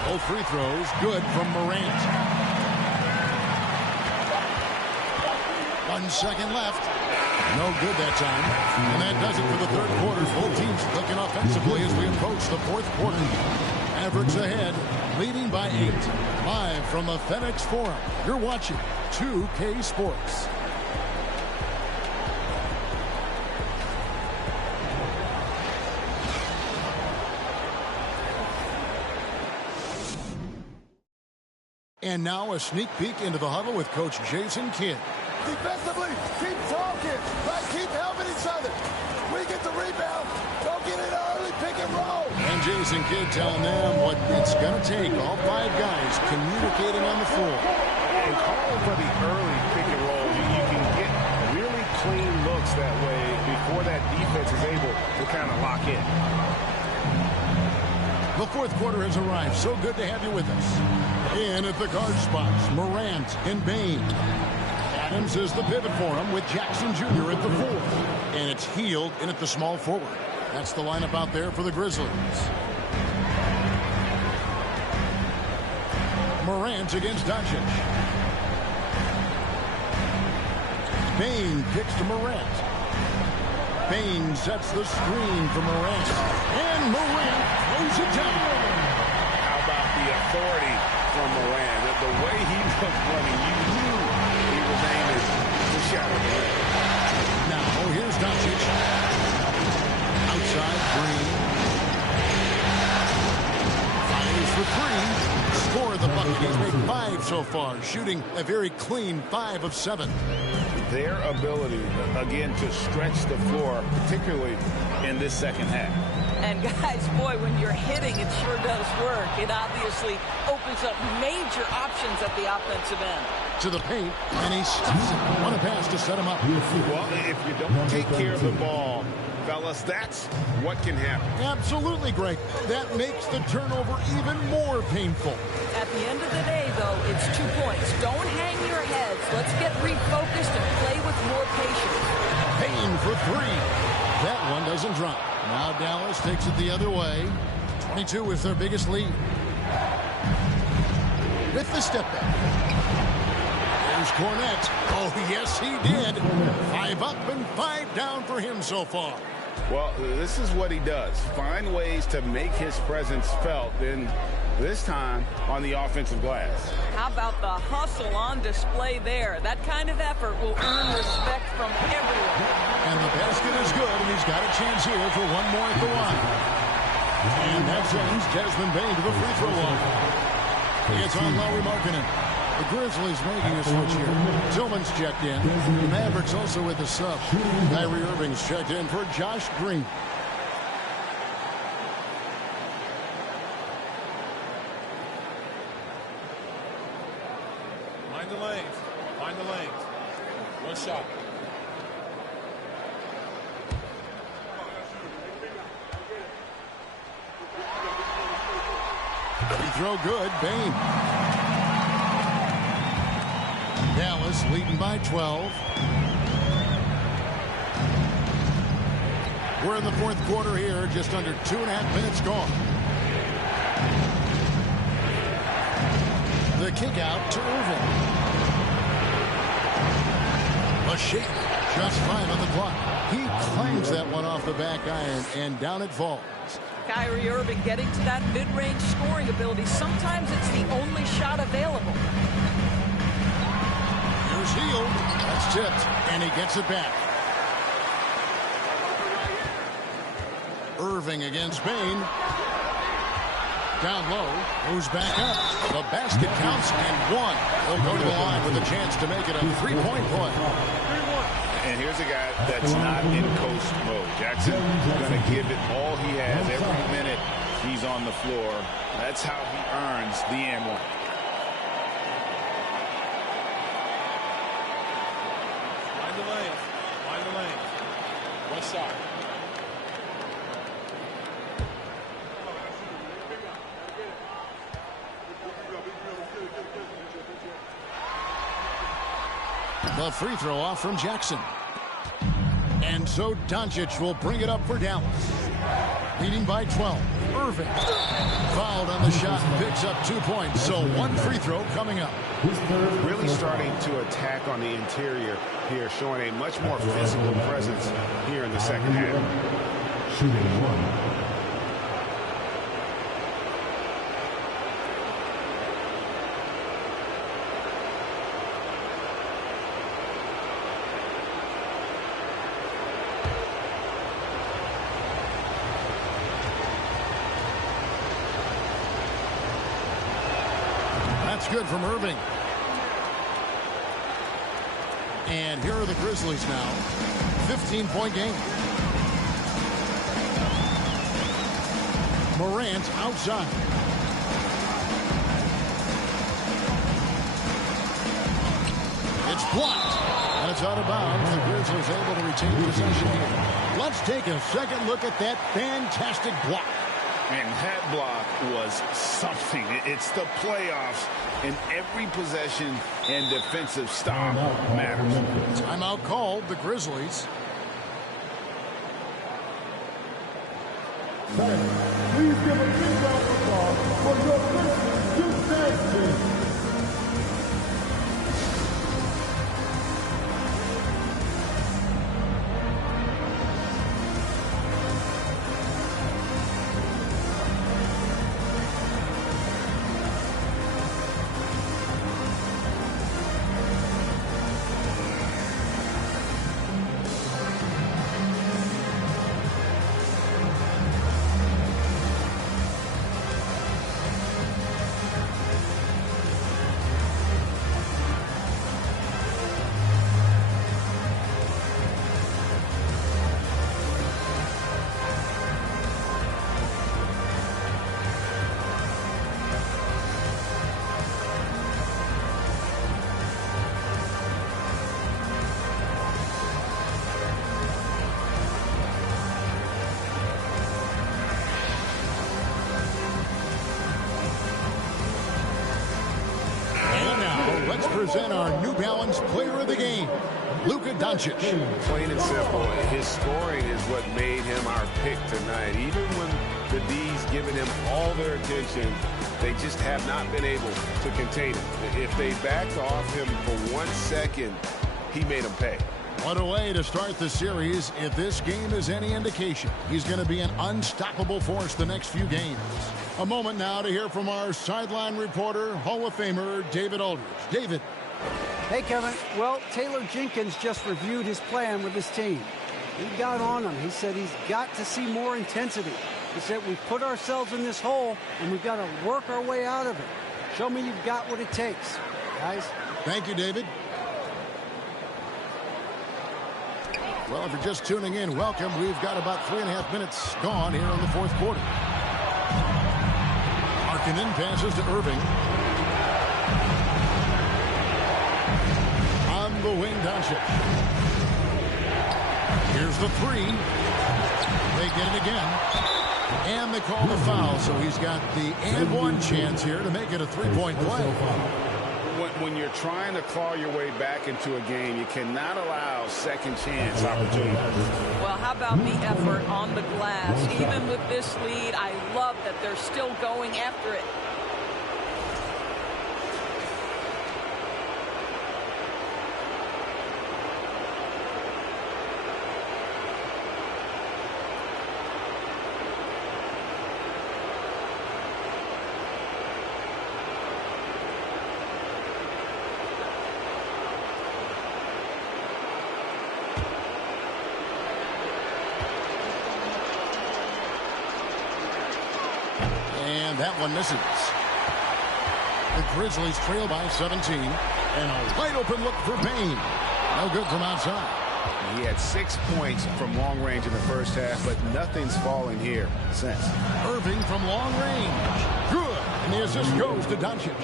Both free throws good from Morant. 1 second left. No good that time. And that does it for the third quarter. Both teams cooking offensively as we approach the fourth quarter. Mavericks ahead, leading by 8. Live from the FedEx Forum, you're watching 2K Sports. And now a sneak peek into the huddle with Coach Jason Kidd. Defensively, keep talking. Right, keep helping each other. We get the rebound. Don't get in early, pick and roll. And Jason Kidd telling them what it's going to take. All 5 guys communicating on the floor. And calling for the early pick and roll. You can get really clean looks that way before that defense is able to kind of lock in. The fourth quarter has arrived. So good to have you with us. In at the guard spots, Morant and Bain. Adams is the pivot for him with Jackson Jr. at the 4. And it's Hield in at the small forward. That's the lineup out there for the Grizzlies. Morant against Doncic. Bain kicks to Morant. Bain sets the screen for Morant. And Morant throws it down. How about the authority from Morant? The way he was running, you knew he was aiming to shatter the rim. Now, here's Doncic. Outside, Green. Fires for 3. Score the bucket. He's made 5 so far, shooting a very clean 5 of 7. Their ability, again, to stretch the floor, particularly in this second half. And guys, boy, when you're hitting, it sure does work. It obviously opens up major options at the offensive end. To the paint, and he stuffs it. On a pass to set him up. Well, if you don't take care of the ball, fellas, that's what can happen. Absolutely, Greg. That makes the turnover even more painful. At the end of the day, though, it's 2 points. Don't hang your heads. Let's get refocused and play with more patience. Payne for 3. That one doesn't drop. Now Dallas takes it the other way. 22 is their biggest lead. With the step back. There's Cornette. Oh, yes, he did. 5 up and 5 down for him so far. Well, this is what he does. Find ways to make his presence felt, and this time on the offensive glass. How about the hustle on display there? That kind of effort will earn respect from everyone. And the basket is good, and he's got a chance here for one more at the line. And that sends Desmond Bain to the free throw line. It's on Lauri Markkanen. The Grizzlies making a switch here. Tillman's checked in. The Mavericks also with a sub. Kyrie Irving's checked in for Josh Green. Find the lanes. Find the lanes. One shot. Free throw good. Bain. Dallas leading by 12. We're in the fourth quarter here, just under 2.5 minutes gone. The kick out to Irving. A shake, just 5 on the clock. He clangs that one off the back iron, and down it falls. Kyrie Irving getting to that mid-range scoring ability. Sometimes it's the only shot available. Here's Hield. That's tipped, and he gets it back. Irving against Bain. Down low, moves back up. The basket counts, and 1. He'll go to the line with a chance to make it a 3-point play. And here's a guy that's not in coast mode. Jackson is going to give it all he has every minute he's on the floor. That's how he earns the and 1. Find the lanes. Find the lanes. One shot. The free throw off from Jackson. And so Doncic will bring it up for Dallas. Leading by 12. Irving fouled on the shot, picks up 2 points. So one free throw coming up. Really starting to attack on the interior here, showing a much more physical presence here in the second half. Shooting 1. Good from Irving. And here are the Grizzlies now. 15-point game. Morant outside. It's blocked. That's out of bounds. The Grizzlies able to retain possession here. Let's take a second look at that fantastic block. And that block was something. It's the playoffs, and every possession and defensive stop matters. Timeout called, the Grizzlies. Please give a big round of applause for your Grizzlies defense team. Present our New Balance Player of the Game, Luka Doncic. Plain and simple, his scoring is what made him our pick tonight. Even when the D's giving him all their attention, they just have not been able to contain him. If they backed off him for 1 second, he made them pay. What a way to start the series. If this game is any indication, he's going to be an unstoppable force the next few games. A moment now to hear from our sideline reporter, Hall of Famer David Aldridge. David. Hey, Kevin. Well, Taylor Jenkins just reviewed his plan with his team. He got on him. He said he's got to see more intensity. He said we put ourselves in this hole, and we've got to work our way out of it. Show me you've got what it takes, guys. Thank you, David. Well, if you're just tuning in, welcome. We've got about 3.5 minutes gone here in the fourth quarter. Markkanen passes to Irving. On the wing, Doncic. Here's the three. They get it again. And they call the foul, so he's got the and one chance here to make it a three-point play. When you're trying to claw your way back into a game, you cannot allow second chance opportunities. Well, how about the effort on the glass? Even with this lead, I love that they're still going after it. That one misses. The Grizzlies trail by 17. And a wide open look for Payne. No good from outside. He had 6 points from long range in the first half, but nothing's falling here since. Irving from long range. Good. And the assist goes to Doncic.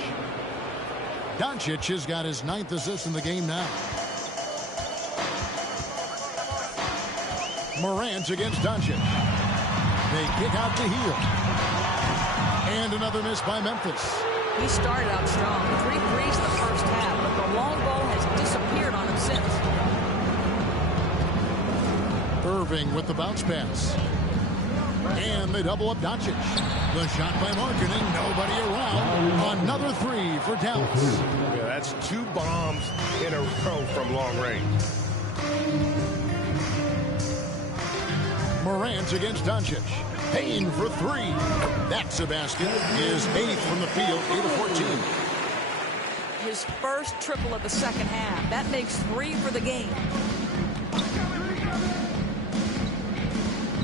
Doncic has got his 9th assist in the game now. Morant against Doncic. They kick out to heel. And another miss by Memphis. He started out strong. 3 threes in the first half, but the long ball has disappeared on him since. Irving with the bounce pass. And they double up Doncic. The shot by Markkanen. Nobody around. Another 3 for Dallas. Yeah, that's 2 bombs in a row from long range. Morant against Doncic. Payne for 3. That's a basket. His 8th from the field, 8 of 14. His first triple of the second half. That makes 3 for the game.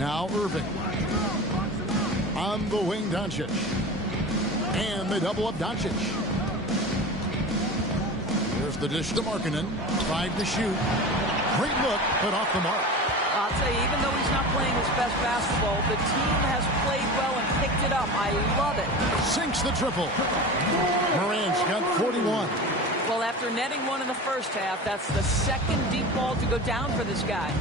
Now Irving. On the wing, Doncic. And they double up Doncic. There's the dish to Markkanen. 5 to shoot. Great look, but off the mark. I'll tell you, even though he's not playing his best basketball, the team has played well and picked it up. I love it. Sinks the triple. Morant's got 41. Well, after netting 1 in the first half, that's the second deep ball to go down for this guy.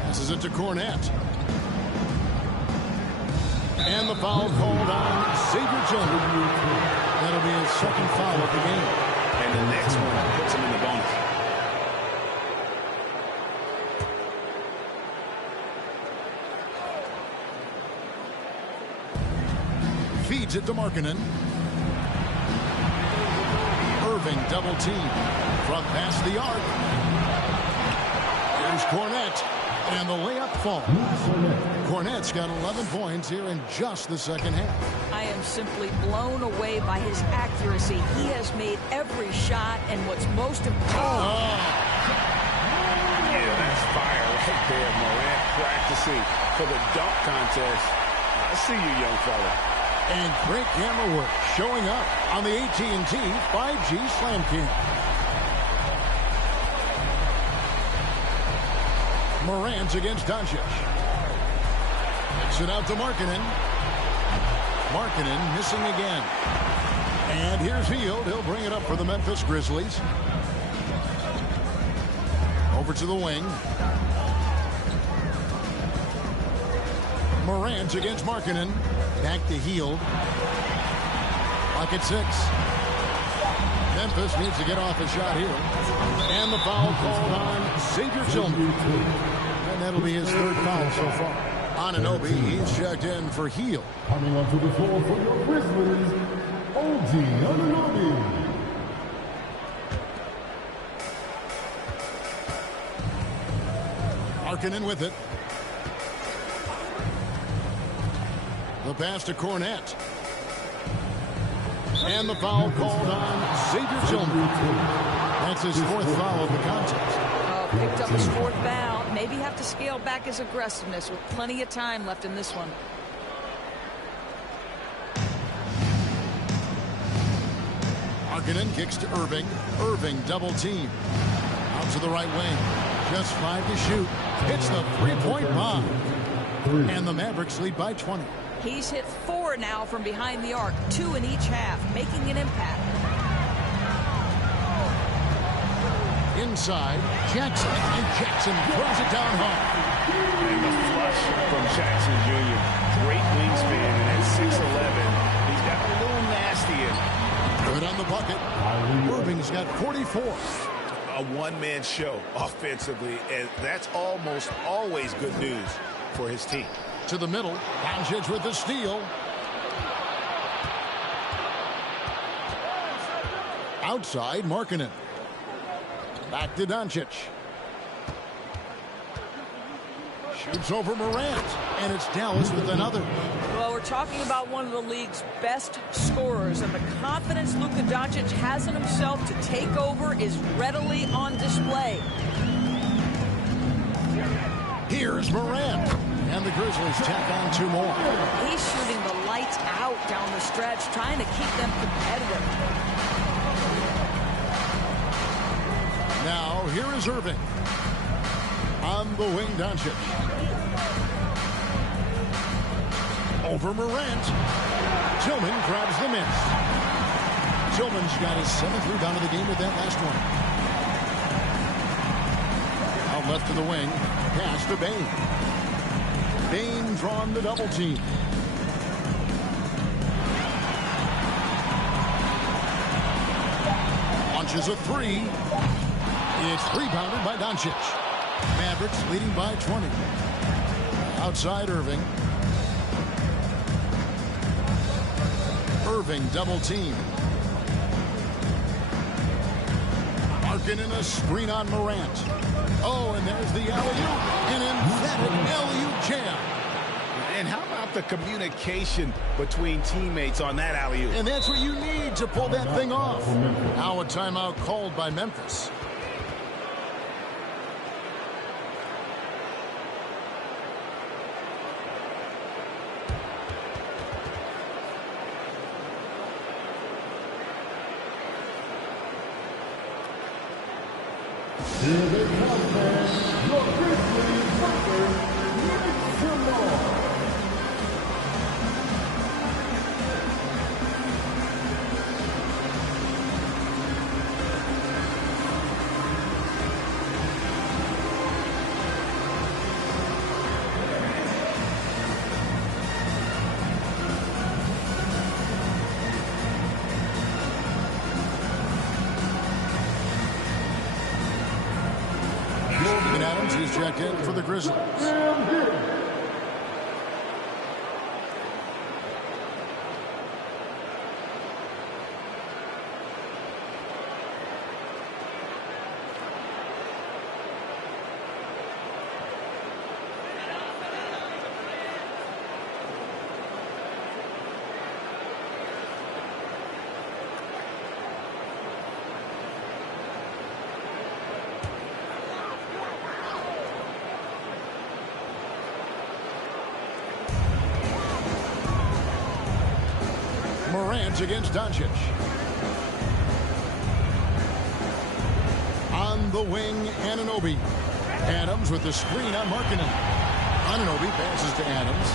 Passes it to Cornette. And the foul called on Xavier Tillman. That'll be his second foul of the game. And the next one puts him in the bonus. Feeds it to Markkanen. Irving double team. From past the arc. Here's Cornette. And the layup falls. Cornette's got 11 points here in just the second half. I am simply blown away by his accuracy. He has made every shot, and what's most important... Yeah, that's fire right there. Morant practicing for the dunk contest. I see you, young fella. And great camera work showing up on the AT&T 5G Slam Cam. Morant against Doncic. Takes it out to Markkanen. Markkanen missing again. And here's Hield. He'll bring it up for the Memphis Grizzlies. Over to the wing. Morant against Markkanen. Back to Hield. Clock at 6. Memphis needs to get off a shot here. And the foul called on Xavier Tillman. And that'll be his 3rd foul so far. Anunoby, he's checked in for Hield. Coming onto the floor for your Grizzlies, OG Anunoby. Markkanen with it. The pass to Cornette. And the foul called on Xavier Tillman. That's his 4th foul of the contest. Picked up his 4th foul. Maybe have to scale back his aggressiveness with plenty of time left in this one. Markkanen kicks to Irving. Irving double team. Out to the right wing. Just 5 to shoot. Hits the 3-point bomb. And the Mavericks lead by 20. He's hit 4 now from behind the arc, 2 in each half, making an impact. Inside, Jackson, and Jackson throws it down hard. And the flush from Jackson Jr. Great wingspan, and at 6'11", he's got a little nasty in him. Good on the bucket. Irving's got 44. A one-man show offensively, and that's almost always good news for his team. To the middle, Doncic with the steal. Outside, Markkanen. Back to Doncic. Shoots over Morant, and it's Dallas with another. Well, we're talking about one of the league's best scorers, and the confidence Luka Doncic has in himself to take over is readily on display. Here's Morant, and the Grizzlies tack on 2 more. He's shooting the lights out down the stretch, trying to keep them competitive. Now, here is Irving. On the wing, Doncic. Over Morant. Tillman grabs the miss. Tillman's got his 7th rebound of the game with that last one. Out left to the wing. Pass to Bane. Bane drawn the double team. Launches a three. It's rebounded by Doncic. Mavericks leading by 20. Outside Irving. Irving double team. Markkanen a screen on Morant. Oh, and there's the alley-oop. An emphatic alley-oop jam. And how about the communication between teammates on that alley-oop? And that's what you need to pull that thing off. Now a timeout called by Memphis. Here they come, man. Your Grizzlies versus Semifinal. Adams is checked in for the Grizzlies. Morant against Doncic. On the wing, Anunoby. Adams with the screen on Markkanen. Anunoby passes to Adams.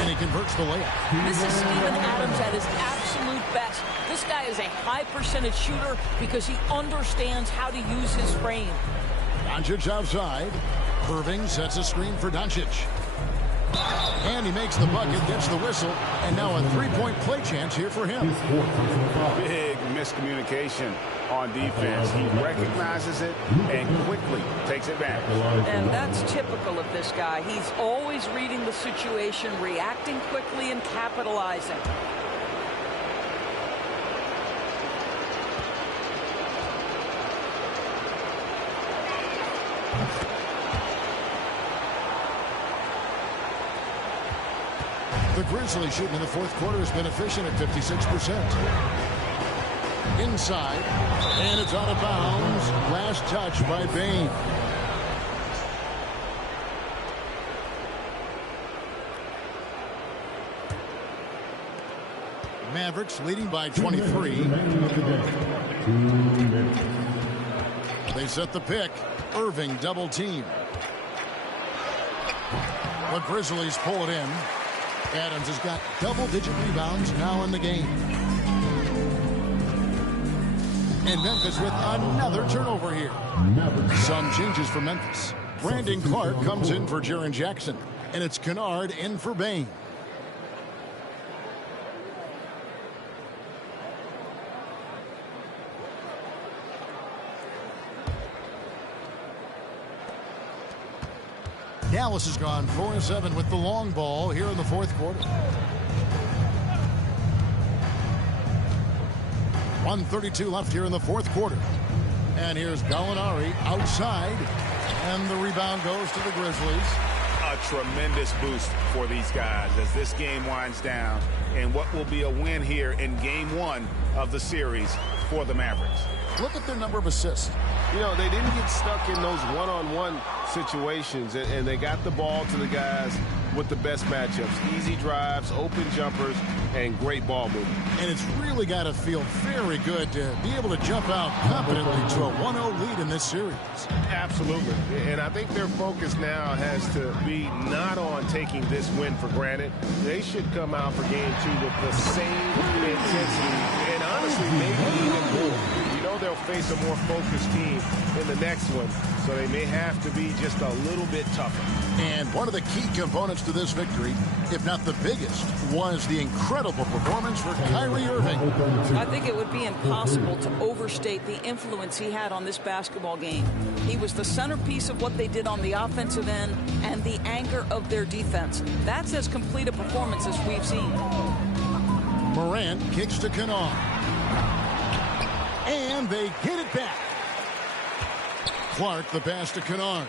And he converts the layup. This is Steven Adams at his absolute best. This guy is a high percentage shooter because he understands how to use his frame. Doncic outside. Irving sets a screen for Doncic. And he makes the bucket, gets the whistle, and now a three-point play chance here for him. Big miscommunication on defense. He recognizes it and quickly takes advantage. And that's typical of this guy. He's always reading the situation, reacting quickly, and capitalizing. The Grizzlies shooting in the fourth quarter has been efficient at 56%. Inside, and it's out of bounds. Last touch by Bane. Mavericks leading by 23. They set the pick. Irving double team. The Grizzlies pull it in. Adams has got double-digit rebounds now in the game. And Memphis with another turnover here. Some changes for Memphis. Brandon Clark comes in for Jaren Jackson. And it's Kennard in for Bane. Dallas has gone 4-7 with the long ball here in the fourth quarter. 1:32 left here in the fourth quarter. And here's Gallinari outside. And the rebound goes to the Grizzlies. A tremendous boost for these guys as this game winds down. And what will be a win here in game one of the series for the Mavericks. Look at their number of assists. You know, they didn't get stuck in those one-on-one situations, and they got the ball to the guys with the best matchups. Easy drives, open jumpers, and great ball movement. And it's really got to feel very good to be able to jump out confidently to a 1-0 lead in this series. Absolutely. And I think their focus now has to be not on taking this win for granted. They should come out for game two with the same intensity and honestly maybe even more. You know they'll face a more focused team in the next one, so they may have to be just a little bit tougher. And one of the key components to this victory, if not the biggest, was the incredible performance for Kyrie Irving. I think it would be impossible to overstate the influence he had on this basketball game. He was the centerpiece of what they did on the offensive end and the anchor of their defense. That's as complete a performance as we've seen. Morant kicks to Conf. And they get it back. Clark the pass to Kennard.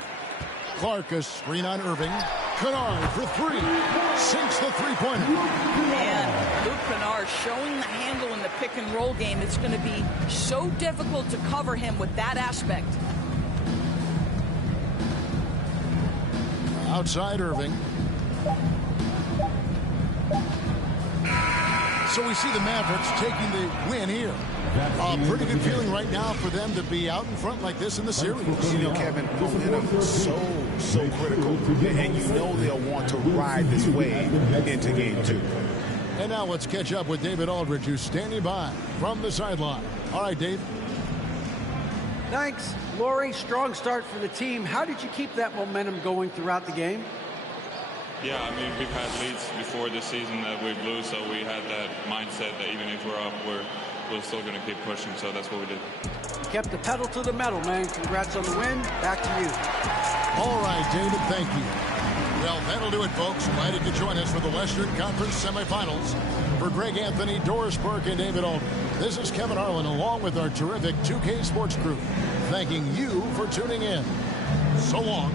Clark a screen on Irving. Kennard for three. Sinks the three-pointer. And Luke Kennard showing the handle in the pick and roll game. It's going to be so difficult to cover him with that aspect. Outside Irving. So we see the Mavericks taking the win here. A pretty good feeling right now for them to be out in front like this in the series. You know, Kevin, momentum so critical, and you know they'll want to ride this wave into game 2. And now let's catch up with David Aldridge, who's standing by from the sideline. All right, Dave. Thanks, Laurie. Strong start for the team. How did you keep that momentum going throughout the game? Yeah, I mean, we've had leads before this season that we've lose, so we had that mindset that even if we're up, we're still going to keep pushing, so that's what we did. You kept the pedal to the metal, man. Congrats on the win. Back to you. All right, David, thank you. Well, that'll do it, folks. Glad you could join us for the Western Conference semifinals. For Greg Anthony, Doris Burke, and David Aldridge, this is Kevin Harlan along with our terrific 2K Sports crew, thanking you for tuning in. So long.